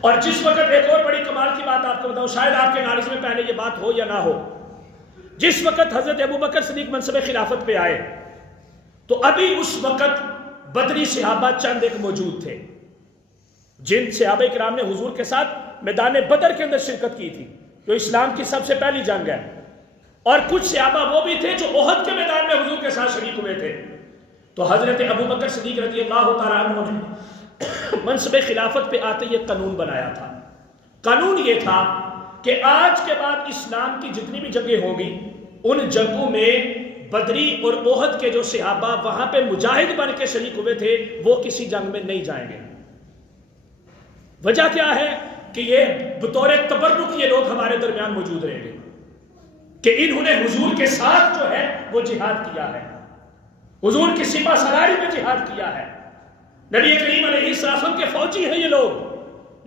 اور جس وقت ایک اور بڑی کمال کی بات آپ کو بتاؤں، شاید آپ کے نالج میں پہلے یہ بات ہو یا نہ ہو، جس وقت حضرت ابوبکر صدیق منصب خلافت پہ آئے تو ابھی اس وقت بدری صحابہ چند ایک موجود تھے، جن صحابہ کرام نے حضور کے ساتھ میدان بدر کے اندر شرکت کی تھی، جو اسلام کی سب سے پہلی جنگ ہے، اور کچھ صحابہ وہ بھی تھے جو احد کے میدان میں حضور کے ساتھ شریک ہوئے تھے۔ تو حضرت ابوبکر صدیق رضی اللہ تعالیٰ عنہ نے منصب خلافت پہ آتے یہ قانون بنایا تھا۔ قانون یہ تھا کہ آج کے بعد اسلام کی جتنی بھی جنگیں ہوں گی، ان جنگوں میں بدری اور احد کے جو صحابہ وہاں پہ مجاہد بن کے شریک ہوئے تھے وہ کسی جنگ میں نہیں جائیں گے۔ وجہ کیا ہے کہ یہ بطور تبرک یہ لوگ ہمارے درمیان موجود رہیں گے کہ انہوں نے حضور کے ساتھ جو ہے وہ جہاد کیا ہے، حضور کی سپہ سالاری میں جہاد کیا ہے، نبی کریم علیہ السلام کے فوجی ہیں یہ لوگ،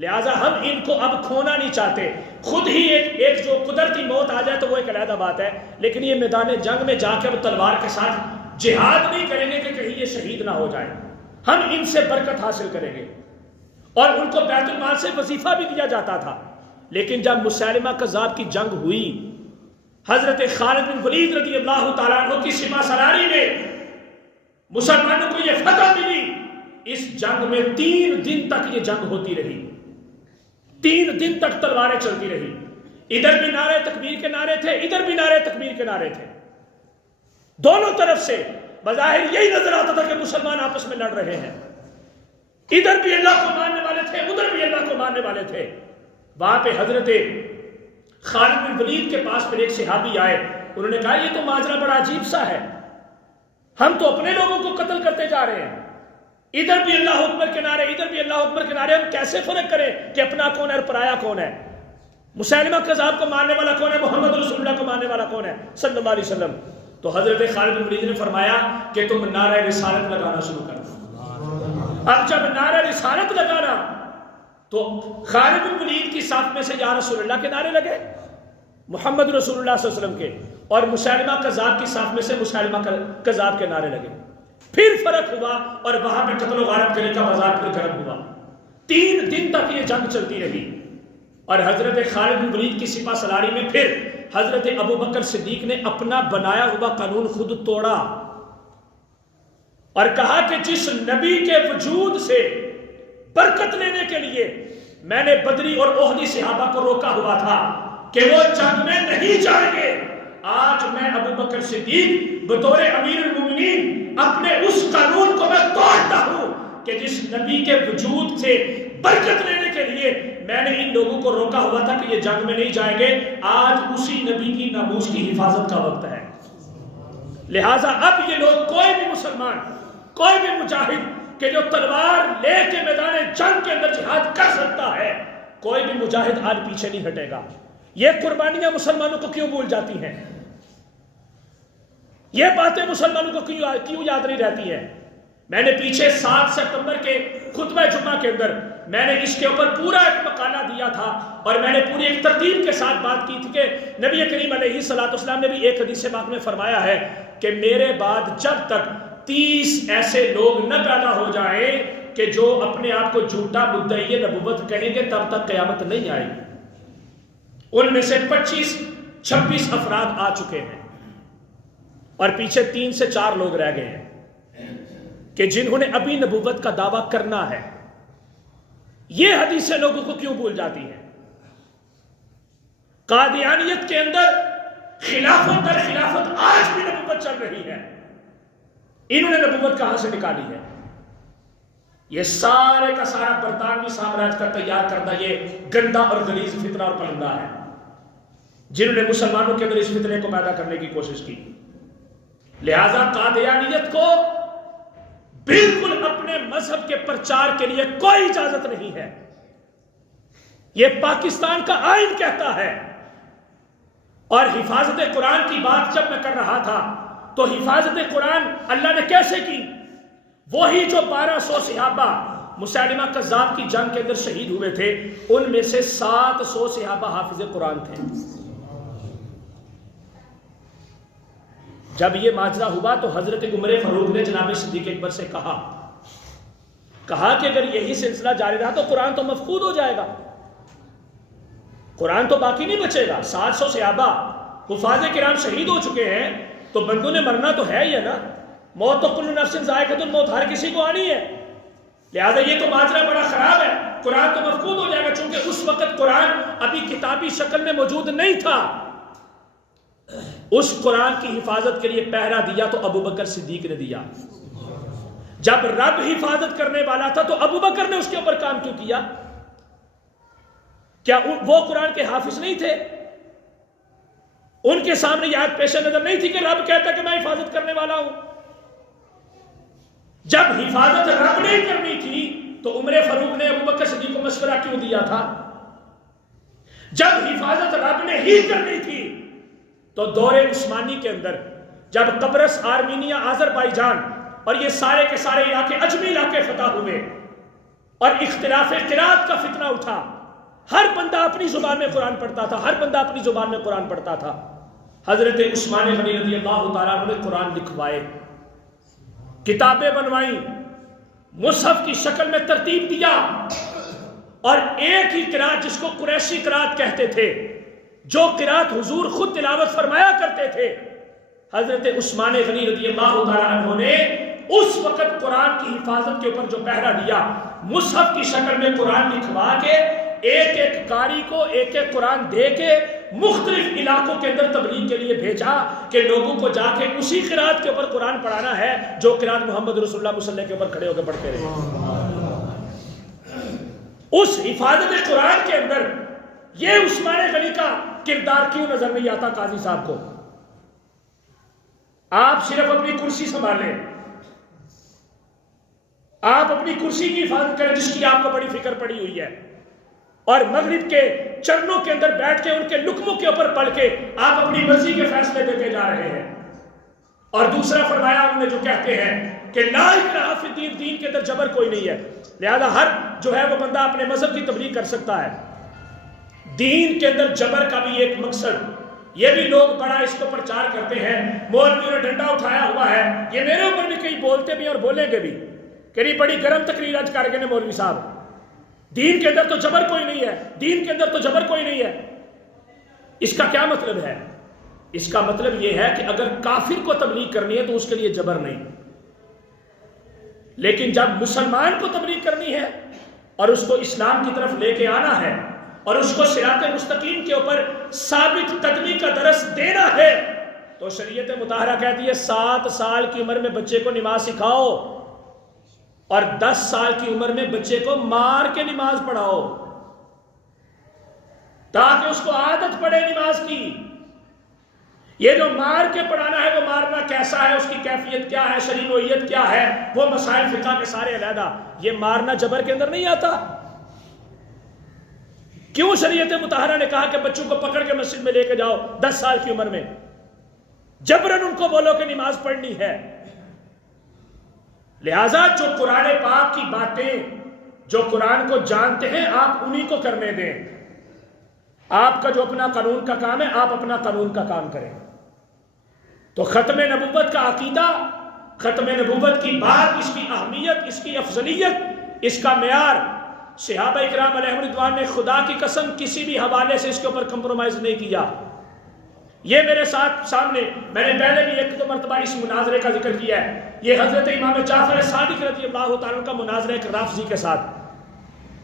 لہٰذا ہم ان کو اب کھونا نہیں چاہتے۔ خود ہی ایک جو قدرتی موت آ جائے تو وہ ایک علیحدہ بات ہے، لیکن یہ میدان جنگ میں جا کے تلوار کے ساتھ جہاد نہیں کریں گے کہ کہیں یہ شہید نہ ہو جائیں، ہم ان سے برکت حاصل کریں گے۔ اور ان کو بیت المال سے وظیفہ بھی دیا جاتا تھا، لیکن جب مسیلمہ کذاب کی جنگ ہوئی، حضرت خالد بن ولید رضی اللہ تعالیٰ عنہ کی سپہ سالاری میں مسلمانوں کو یہ فتح ملی۔ اس جنگ میں 3 دن تک یہ جنگ ہوتی رہی، 3 دن تک تلواریں چلتی رہی، ادھر بھی نعرے تکبیر کے نعرے تھے، ادھر بھی نعرے تکبیر کے نعرے تھے، دونوں طرف سے بظاہر یہی نظر آتا تھا کہ مسلمان آپس میں لڑ رہے ہیں، ادھر بھی اللہ کو ماننے والے تھے، ادھر بھی اللہ کو ماننے والے تھے۔ وہاں پہ حضرت خالد بن ولید کے پاس پھر ایک صحابی آئے، انہوں نے کہا یہ تو ماجرا بڑا عجیب سا ہے، ہم تو اپنے لوگوں کو قتل کرتے جا رہے ہیں، ادھر بھی اللہ اکبر کے نعرے، ادھر بھی اللہ اکبر کے نعرے، ہم کیسے فرق کریں کہ اپنا کون ہے اور پرایا کون ہے، مسیلمہ کذاب کو ماننے والا کون ہے، محمد رسول اللہ کو ماننے والا کون ہے صلی اللہ علیہ وسلم۔ تو حضرت خالد بن ولید نے فرمایا کہ تم نعرہ رسالت لگانا شروع کر دو۔ اب جب نعرہ رسالت لگانا تو خالد بن ولید کی صف میں سے یا رسول اللہ کے نعرے لگے، محمد رسول اللہ صلی اللہ علیہ وسلم کے، اور مسیلمہ کذاب کی صف میں سے مسیلمہ کذاب کے نعرے لگے۔ پھر فرق ہوا اور وہاں پہ قتل و غارت کرنے کا مذاق پھر گرم ہوا۔ 3 دن تک یہ جنگ چلتی رہی، اور حضرت خالد بن ولید کی سپہ سالاری میں پھر حضرت ابو بکر صدیق نے اپنا بنایا ہوا قانون خود توڑا اور کہا کہ جس نبی کے وجود سے برکت لینے کے لیے میں نے بدری اور احدی صحابہ کو روکا ہوا تھا کہ وہ جنگ میں نہیں جائیں گے، آج میں ابو بکر صدیق بطور امیر المومنین اپنے اس قانون کو میں توڑتا ہوں کہ جس نبی کے وجود سے برکت لینے کے لیے میں نے ان لوگوں کو روکا ہوا تھا کہ یہ جنگ میں نہیں جائیں گے، آج اسی نبی کی ناموس کی حفاظت کا وقت ہے۔ لہٰذا اب یہ لوگ، کوئی بھی مسلمان، کوئی بھی مجاہد کہ جو تلوار لے کے میدان جنگ کے اندر جہاد کر سکتا ہے، کوئی بھی مجاہد آج پیچھے نہیں ہٹے گا۔ یہ قربانیاں مسلمانوں کو کیوں بھول جاتی ہیں؟ یہ باتیں مسلمانوں کو کیوں یاد نہیں رہتی ہیں؟ میں نے پیچھے 7 ستمبر کے خطبہ جمعہ کے اندر میں نے اس کے اوپر پورا ایک مقالہ دیا تھا، اور میں نے پوری ایک ترتیب کے ساتھ بات کی تھی کہ نبی کریم علیہ الصلوۃ والسلام نے بھی ایک حدیث پاک میں فرمایا ہے کہ میرے بعد جب تک 30 ایسے لوگ نہ پیدا ہو جائیں کہ جو اپنے آپ کو جھوٹا مدعی نبوت کہیں گے، تب تک قیامت نہیں آئے گی۔ ان میں سے 25-26 افراد آ چکے ہیں، اور پیچھے 3 سے 4 لوگ رہ گئے ہیں کہ جنہوں نے ابھی نبوت کا دعویٰ کرنا ہے۔ یہ حدیثیں لوگوں کو کیوں بھول جاتی ہیں؟ قادیانیت کے اندر خلافت در خلافت آج بھی نبوت چل رہی ہے، انہوں نے نبوت کہاں سے نکالی ہے؟ یہ سارے کا سارا برطانوی سامراج کا تیار کردہ یہ گندا اور غلیظ فتنہ اور پلندہ ہے، جنہوں نے مسلمانوں کے اندر اس فتنے کو پیدا کرنے کی کوشش کی۔ لہذا قادیانیت کو بالکل اپنے مذہب کے پرچار کے لیے کوئی اجازت نہیں ہے۔ یہ پاکستان کا آئین کہتا ہے، اور حفاظت قرآن کی بات جب میں کر رہا تھا تو حفاظت قرآن اللہ نے کیسے کی؟ وہی جو 1200 صحابہ مسیلمہ کذاب کی جنگ کے اندر شہید ہوئے تھے، ان میں سے 700 صحابہ حافظ قرآن تھے۔ جب یہ ماجرا ہوا تو حضرت عمر فاروق نے جناب صدیق اکبر سے کہا کہ اگر یہی سلسلہ جاری رہا تو قرآن تو مفقود ہو جائے گا، قرآن تو باقی نہیں بچے گا۔ 700 صحابہ حفاظ کرام شہید ہو چکے ہیں، تو بندوں نے مرنا تو ہے ہی ہے نا، موت تو کل نفس ذائقۃ الموت، ہر کسی کو آنی ہے۔ لہذا یہ تو ماجرا بڑا خراب ہے، قرآن تو مفقود ہو جائے گا، چونکہ اس وقت قرآن ابھی کتابی شکل میں موجود نہیں تھا۔ اس قرآن کی حفاظت کے لیے پہرا دیا تو ابو بکر صدیق نے دیا۔ جب رب حفاظت کرنے والا تھا تو ابو بکر نے اس کے اوپر کام کیوں کیا؟ کیا وہ قرآن کے حافظ نہیں تھے؟ ان کے سامنے یہ آیت پیش نظر نہیں تھی کہ رب کہتا کہ میں حفاظت کرنے والا ہوں؟ جب حفاظت رب نہیں کرنی تھی تو عمر فاروق نے ابو بکر صدیق کو مشورہ کیوں دیا تھا؟ جب حفاظت رب نے ہی کرنی تھی تو دور عثمانی کے اندر جب قبرص، آرمینیا، آذربائیجان اور یہ سارے کے سارے علاقے، اجمی علاقے فتح ہوئے اور اختلاف قرات کا فتنہ اٹھا، ہر بندہ اپنی زبان میں قرآن پڑھتا تھا، ہر بندہ اپنی زبان میں قرآن پڑھتا تھا۔ حضرت عثمان غنی رضی اللہ تعالیٰ عنہ نے قرآن لکھوائے، کتابیں بنوائیں، مصحف کی شکل میں ترتیب دیا، اور ایک ہی قرات جس کو قریشی قرات کہتے تھے، جو قرات حضور خود تلاوت فرمایا کرتے تھے، حضرت عثمان غنی رضی اللہ تعالیٰ عنہ نے اس وقت قرآن کی حفاظت کے اوپر جو پہرا دیا، مصحف کی شکل میں قرآن لکھوا کے ایک ایک قاری کو ایک ایک قرآن دے کے مختلف علاقوں کے اندر تبلیغ کے لیے بھیجا کہ لوگوں کو جا کے اسی قرات کے اوپر قرآن پڑھانا ہے جو قرات محمد رسول اللہ صلی اللہ علیہ وسلم کے اوپر کھڑے ہو کے پڑھتے رہے۔ اس حفاظت قرآن کے اندر یہ عثمان غنی کا کردار کیوں نظر نہیں آتا قاضی صاحب کو؟ آپ صرف اپنی کرسی سنبھالیں، آپ اپنی کرسی کی حفاظت کریں جس کی آپ کو بڑی فکر پڑی ہوئی ہے، اور مغرب کے چرنوں کے اندر بیٹھ کے ان کے لقموں کے اوپر پڑھ کے آپ اپنی مرضی کے فیصلے دیتے جا رہے ہیں۔ اور دوسرا فرمایا انہوں نے جو کہتے ہیں کہ لا اکراہ فی الدین، دین کے اندر جبر کوئی نہیں ہے، لہذا ہر جو ہے وہ بندہ اپنے مذہب کی تبلیغ کر سکتا ہے۔ دین کے اندر جبر کا بھی ایک مقصد، یہ بھی لوگ بڑا اس کو پرچار کرتے ہیں، مولویوں نے ڈنڈا اٹھایا ہوا ہے، یہ میرے اوپر بھی کئی بولتے بھی اور بولیں گے بھی کہ بڑی گرم تقریر آج کر گئے مولوی صاحب، دین کے اندر تو جبر کوئی نہیں ہے، دین کے اندر تو جبر کوئی نہیں ہے۔ اس کا کیا مطلب ہے؟ اس کا مطلب یہ ہے کہ اگر کافر کو تبلیغ کرنی ہے تو اس کے لیے جبر نہیں، لیکن جب مسلمان کو تبلیغ کرنی ہے اور اس کو اسلام کی طرف لے کے آنا ہے اور اس کو صراط مستقیم کے اوپر ثابت قدمی کا درس دینا ہے، تو شریعت مطہرہ کہتی ہے 7 سال کی عمر میں بچے کو نماز سکھاؤ اور 10 سال کی عمر میں بچے کو مار کے نماز پڑھاؤ تاکہ اس کو عادت پڑے نماز کی۔ یہ جو مار کے پڑھانا ہے وہ مارنا کیسا ہے، اس کی کیفیت کیا ہے، شرعی نوعیت کیا ہے، وہ مسائل فقہ کے سارے علیحدہ۔ یہ مارنا جبر کے اندر نہیں آتا۔ کیوں شریعت مطہرہ نے کہا کہ بچوں کو پکڑ کے مسجد میں لے کے جاؤ 10 سال کی عمر میں، جبرن ان کو بولو کہ نماز پڑھنی ہے؟ لہذا جو قرآن پاک کی باتیں، جو قرآن کو جانتے ہیں، آپ انہی کو کرنے دیں۔ آپ کا جو اپنا قانون کا کام ہے، آپ اپنا قانون کا کام کریں۔ تو ختم نبوت کا عقیدہ، ختم نبوت کی بات، اس کی اہمیت، اس کی افضلیت، اس کا معیار، صحابہ اکرام علیہم رضوان نے خدا کی قسم کسی بھی حوالے سے اس کے اوپر کمپرومائز نہیں کیا۔ یہ میرے سامنے میں نے پہلے بھی 1-2 مرتبہ اس مناظرے کا ذکر کیا ہے، یہ حضرت امام جعفر صادق رضی اللہ تعالیٰ کا مناظرہ ایک رافضی کے ساتھ،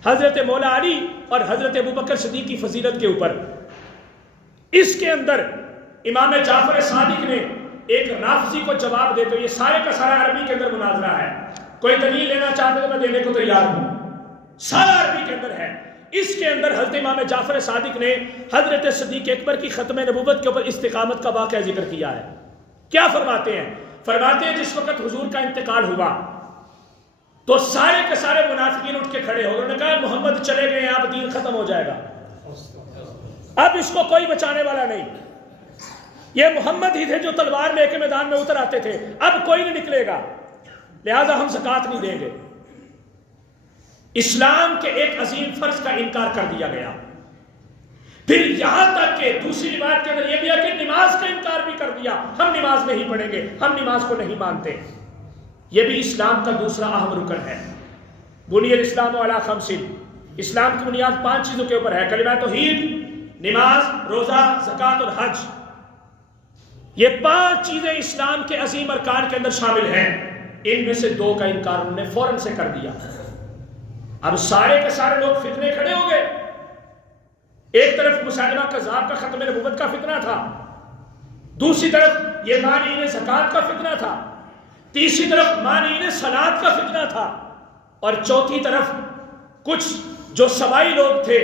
حضرت مولا علی اور حضرت ابوبکر صدیق کی فضیلت کے اوپر۔ اس کے اندر امام جعفر صادق نے ایک رافضی کو جواب دیتے، یہ سارے کا سارا عربی کے اندر مناظرہ ہے، کوئی دلیل لینا چاہتے تو میں دینے کو تیار ہوں، سارا عربی کے اندر ہے۔ اس کے اندر حضرت امام جعفر صادق نے حضرت صدیق اکبر کی ختم نبوت کے اوپر استقامت کا واقعہ ذکر کیا ہے۔ کیا فرماتے ہیں؟ فرماتے ہیں جس وقت حضور کا انتقال ہوا تو سارے کے سارے منافقین اٹھ کے کھڑے ہو گئے، انہوں نے کہا محمد چلے گئے، اب دین ختم ہو جائے گا، اب اس کو کوئی بچانے والا نہیں، یہ محمد ہی تھے جو تلوار لے کے میدان میں اتر آتے تھے، اب کوئی نہیں نکلے گا، لہذا ہم زکوٰۃ نہیں دیں گے۔ اسلام کے ایک عظیم فرض کا انکار کر دیا گیا۔ پھر یہاں تک کہ دوسری بات کے اندر یہ بھی ہے کہ نماز کا انکار بھی کر دیا، ہم نماز نہیں پڑھیں گے، ہم نماز کو نہیں مانتے۔ یہ بھی اسلام کا دوسرا اہم رکن ہے۔ بنی الاسلام علی 5، اسلام کی بنیاد 5 چیزوں کے اوپر ہے، کلمہ توحید، نماز، روزہ، زکوٰۃ اور حج۔ یہ 5 چیزیں اسلام کے عظیم ارکان کے اندر شامل ہیں، ان میں سے 2 کا انکار انہوں نے فوراً سے کر دیا۔ اب سارے کے سارے لوگ فتنے کھڑے ہو گئے، ایک طرف مسیلمہ کذاب کا ختم نبوت کا فتنہ تھا، دوسری طرف یہ مانعین زکوٰۃ کا فتنہ تھا، تیسری طرف مانعین صلاۃ کا فتنہ تھا، اور چوتھی طرف کچھ جو سوائی لوگ تھے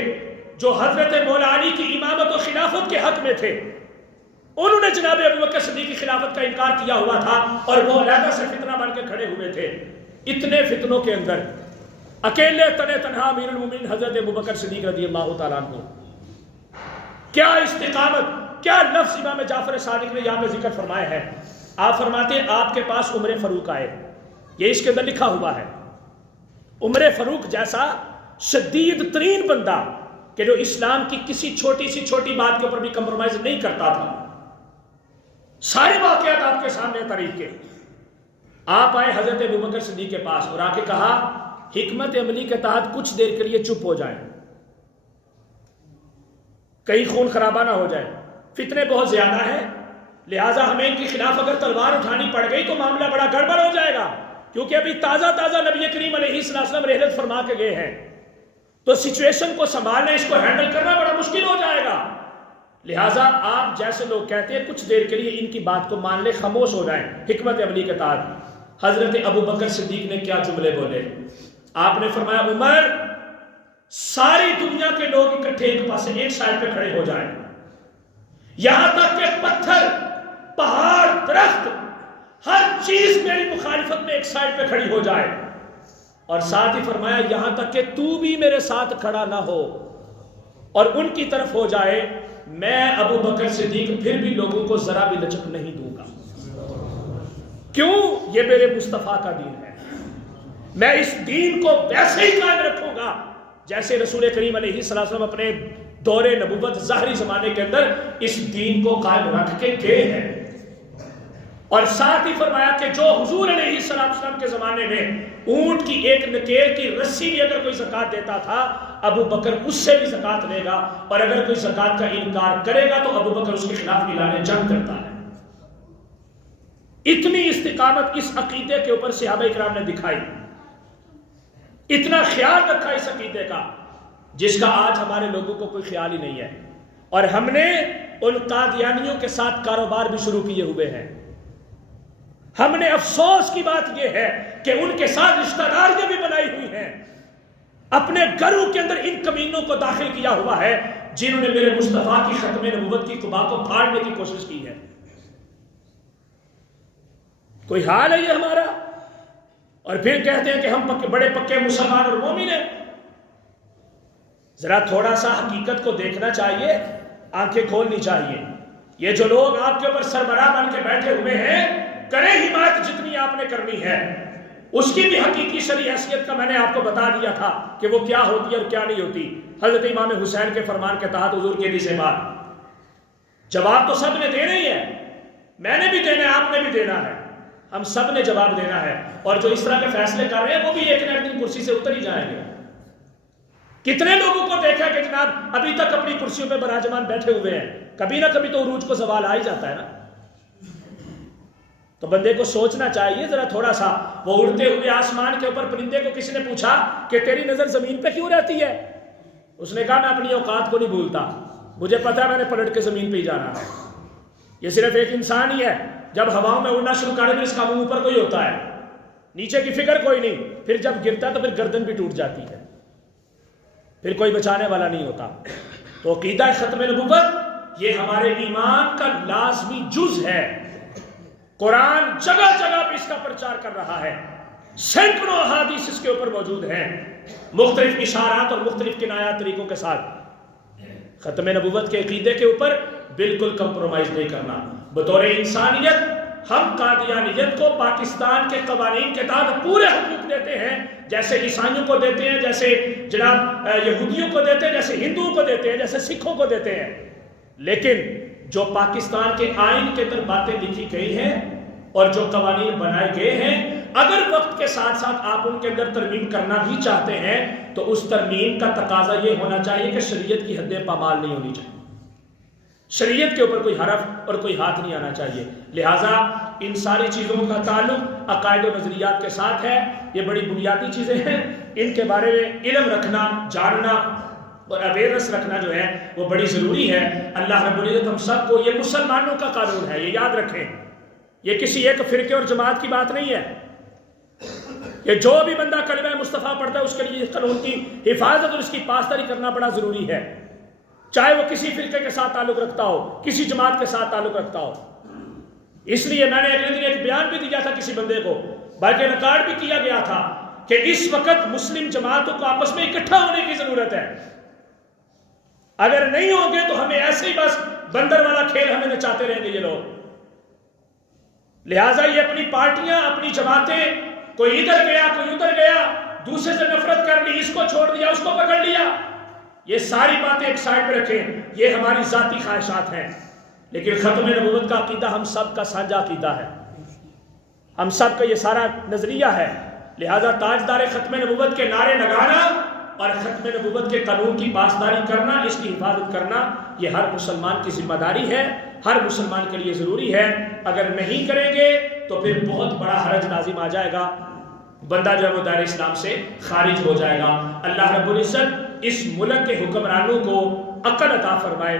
جو حضرت مولا علی کی امامت و خلافت کے حق میں تھے، انہوں نے جناب ابوبکر صدیق کی خلافت کا انکار کیا ہوا تھا اور وہ علیحدہ سے فتنہ بن کے کھڑے ہوئے تھے۔ اتنے فتنوں کے اندر اکیلے تنہا امیر المومنین حضرت ابوبکر صدیق رضی اللہ تعالیٰ عنہ، کیا استقامت، کیا لفظ امام جعفر صادق نے یہاں پہ ذکر فرمایا ہے۔ آپ فرماتے ہیں آپ کے پاس عمر فاروق آئے، یہ اس کے اندر لکھا ہوا ہے، عمر فاروق جیسا شدید ترین بندہ کہ جو اسلام کی کسی چھوٹی سی چھوٹی بات کے اوپر بھی کمپرومائز نہیں کرتا تھا، سارے واقعات آپ کے سامنے تاریخ کے۔ آپ آئے حضرت ابوبکر صدیق کے پاس اور آ کے کہا حکمت عملی کے تحت کچھ دیر کے لیے چپ ہو جائیں، کہیں خون خرابہ نہ ہو جائے، فتنے بہت زیادہ ہیں، لہٰذا ہمیں ان کے خلاف اگر تلوار اٹھانی پڑ گئی تو معاملہ بڑا گڑبڑ ہو جائے گا، کیونکہ ابھی تازہ نبی کریم علیہ السلام رحلت فرما کے گئے ہیں، تو سچویشن کو سنبھالنا، اس کو ہینڈل کرنا بڑا مشکل ہو جائے گا، لہٰذا آپ جیسے لوگ کہتے ہیں کچھ دیر کے لیے ان کی بات کو مان لے، خاموش ہو جائیں حکمت عملی کے تحت۔ حضرت ابوبکر صدیق نے کیا جملے بولے؟ آپ نے فرمایا عمر، ساری دنیا کے لوگ اکٹھے ایک پاسے ایک سائڈ پہ کھڑے ہو جائیں، یہاں تک کہ پتھر، پہاڑ، درخت، ہر چیز میری مخالفت میں ایک سائڈ پہ کھڑی ہو جائے، اور ساتھ ہی فرمایا یہاں تک کہ تو بھی میرے ساتھ کھڑا نہ ہو اور ان کی طرف ہو جائے، میں ابوبکر صدیق پھر بھی لوگوں کو ذرا بھی لچک نہیں دوں گا۔ کیوں؟ یہ میرے مصطفیٰ کا دین ہے، میں اس دین کو ویسے ہی قائم رکھوں گا جیسے رسول کریم علیہ السلام اپنے دور نبوت ظاہری زمانے کے اندر اس دین کو قائم رکھ کے گئے ہیں۔ اور ساتھ ہی فرمایا کہ جو حضور علیہ السلام کے زمانے میں اونٹ کی ایک نکیل کی رسی بھی اگر کوئی زکوٰۃ دیتا تھا، ابو بکر اس سے بھی زکوٰۃ لے گا، اور اگر کوئی زکوٰۃ کا انکار کرے گا تو ابو بکر اس کے خلاف اعلان جنگ کرتا ہے۔ اتنی استقامت اس عقیدے کے اوپر صحابہ کرام نے دکھائی، اتنا خیال رکھا اس عقیدے کا جس کا آج ہمارے لوگوں کو کوئی خیال ہی نہیں ہے، اور ہم نے ان قادیانیوں کے ساتھ کاروبار بھی شروع کیے ہوئے ہیں۔ ہم نے افسوس کی بات یہ ہے کہ ان کے ساتھ رشتہ داریاں بھی بنائی ہوئی ہیں، اپنے گھروں کے اندر ان کمینوں کو داخل کیا ہوا ہے جنہوں نے میرے مصطفیٰ کی ختم نبوت کی قبا کو پھاڑنے کی کوشش کی ہے۔ کوئی حال ہے یہ ہمارا؟ اور پھر کہتے ہیں کہ ہم بڑے پکے مسلمان اور مومن ہیں۔ ذرا تھوڑا سا حقیقت کو دیکھنا چاہیے، آنکھیں کھولنی چاہیے۔ یہ جو لوگ آپ کے اوپر سربراہ بن کے بیٹھے ہوئے ہیں، کریں حمایت جتنی آپ نے کرنی ہے، اس کی بھی حقیقی شرعی حیثیت کا میں نے آپ کو بتا دیا تھا کہ وہ کیا ہوتی ہے اور کیا نہیں ہوتی۔ حضرت امام حسین کے فرمان کے تحت حضور کے لیے بات، جواب تو سب نے دینا ہی ہے، میں نے بھی دینا ہے، آپ نے بھی دینا ہے، ہم سب نے جواب دینا ہے۔ اور جو اس طرح کے فیصلے کر رہے ہیں وہ بھی ایک نہ ایک دن کرسی سے اتر ہی جائیں گے۔ کتنے لوگوں کو دیکھا کہ جناب ابھی تک اپنی کرسیوں پہ براجمان بیٹھے ہوئے ہیں، کبھی نہ کبھی تو عروج کو زوال آ ہی جاتا ہے نا۔ تو بندے کو سوچنا چاہیے ذرا تھوڑا سا۔ وہ اڑتے ہوئے آسمان کے اوپر پرندے کو کسی نے پوچھا کہ تیری نظر زمین پہ کیوں رہتی ہے؟ اس نے کہا میں اپنی اوقات کو نہیں بھولتا، مجھے پتا ہے میں نے پلٹ کے زمین پہ ہی جانا ہے۔ یہ صرف ایک انسان ہی ہے، جب ہواؤں میں اڑنا شروع کرے تو اس کا منہ اوپر کوئی ہوتا ہے، نیچے کی فکر کوئی نہیں، پھر جب گرتا ہے تو پھر گردن بھی ٹوٹ جاتی ہے، پھر کوئی بچانے والا نہیں ہوتا۔ تو عقیدہ ختم نبوت یہ ہمارے ایمان کا لازمی جز ہے۔ قرآن جگہ جگہ پہ اس کا پرچار کر رہا ہے، سینکڑوں احادیث اس کے اوپر موجود ہیں، مختلف اشارات اور مختلف کنایات طریقوں کے ساتھ۔ ختم نبوت کے عقیدے کے اوپر بالکل کمپرومائز نہیں کرنا۔ بطور انسانیت ہم قادیانیت کو پاکستان کے قوانین کے تحت پورے حقوق دیتے ہیں، جیسے عیسائیوں کو دیتے ہیں، جیسے جناب یہودیوں کو دیتے ہیں، جیسے ہندوؤں کو دیتے ہیں، جیسے سکھوں کو دیتے ہیں۔ لیکن جو پاکستان کے آئین کے اندر باتیں لکھی گئی ہیں اور جو قوانین بنائے گئے ہیں، اگر وقت کے ساتھ ساتھ آپ ان کے اندر ترمیم کرنا بھی چاہتے ہیں تو اس ترمیم کا تقاضا یہ ہونا چاہیے کہ شریعت کی حدیں پامال نہیں ہونی چاہیے، شریعت کے اوپر کوئی حرف اور کوئی ہاتھ نہیں آنا چاہیے۔ لہٰذا ان ساری چیزوں کا تعلق عقائد و نظریات کے ساتھ ہے، یہ بڑی بنیادی چیزیں ہیں، ان کے بارے میں علم رکھنا، جاننا اور اویئرنس رکھنا جو ہے وہ بڑی ضروری ہے۔ اللہ رب العزت ہم سب کو، یہ مسلمانوں کا قانون ہے، یہ یاد رکھیں، یہ کسی ایک فرقے اور جماعت کی بات نہیں ہے۔ یہ جو بھی بندہ کلمہ مصطفیٰ پڑھتا ہے اس کے لیے اس قانون کی حفاظت اور اس کی پاسداری کرنا بڑا ضروری ہے، چاہے وہ کسی فرقے کے ساتھ تعلق رکھتا ہو، کسی جماعت کے ساتھ تعلق رکھتا ہو۔ اس لیے میں نے اگلے دن ایک بیان بھی دیا تھا کسی بندے کو، بلکہ ریکارڈ بھی کیا گیا تھا کہ اس وقت مسلم جماعتوں کو آپس میں اکٹھا ہونے کی ضرورت ہے۔ اگر نہیں ہوں گے تو ہمیں ایسے ہی بس بندر والا کھیل ہمیں نچاتے رہیں گے یہ لوگ۔ لہٰذا یہ اپنی پارٹیاں، اپنی جماعتیں، کوئی ادھر گیا کوئی ادھر گیا، دوسرے سے نفرت کر لی، اس کو چھوڑ دیا اس کو پکڑ لیا، یہ ساری باتیں ایک سائڈ پہ رکھیں، یہ ہماری ذاتی خواہشات ہیں۔ لیکن ختم نبوت کا عقیدہ ہم سب کا سانجھا عقیدہ ہے، ہم سب کا یہ سارا نظریہ ہے۔ لہذا تاجدار ختم نبوت کے نعرے لگانا اور ختم نبوت کے قانون کی پاسداری کرنا، اس کی حفاظت کرنا، یہ ہر مسلمان کی ذمہ داری ہے، ہر مسلمان کے لیے ضروری ہے۔ اگر نہیں کریں گے تو پھر بہت بڑا حرج لازم آ جائے گا، بندہ جو ہے وہ دائرہ اسلام سے خارج ہو جائے گا۔ اللہ رب العزت اس ملک کے حکمرانوں کو عقل عطا فرمائے،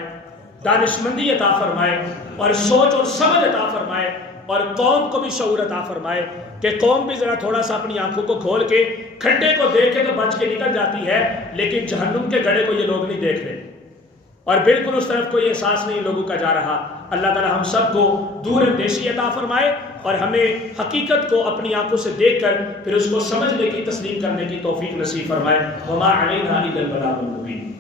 دانشمندی عطا فرمائے اور سوچ اور سمجھ عطا فرمائے، اور قوم کو بھی شعور عطا فرمائے کہ قوم بھی ذرا تھوڑا سا اپنی آنکھوں کو کھول کے کھڈے کو دیکھ کے تو بچ کے نکل جاتی ہے، لیکن جہنم کے گڑھے کو یہ لوگ نہیں دیکھ رہے، اور بالکل اس طرف کوئی احساس نہیں لوگوں کا جا رہا۔ اللہ تعالی ہم سب کو دور اندیشی عطا فرمائے اور ہمیں حقیقت کو اپنی آنکھوں سے دیکھ کر پھر اس کو سمجھنے کی، تسلیم کرنے کی توفیق نصیب فرمائے۔ وما علینا الا البلاغ المبین۔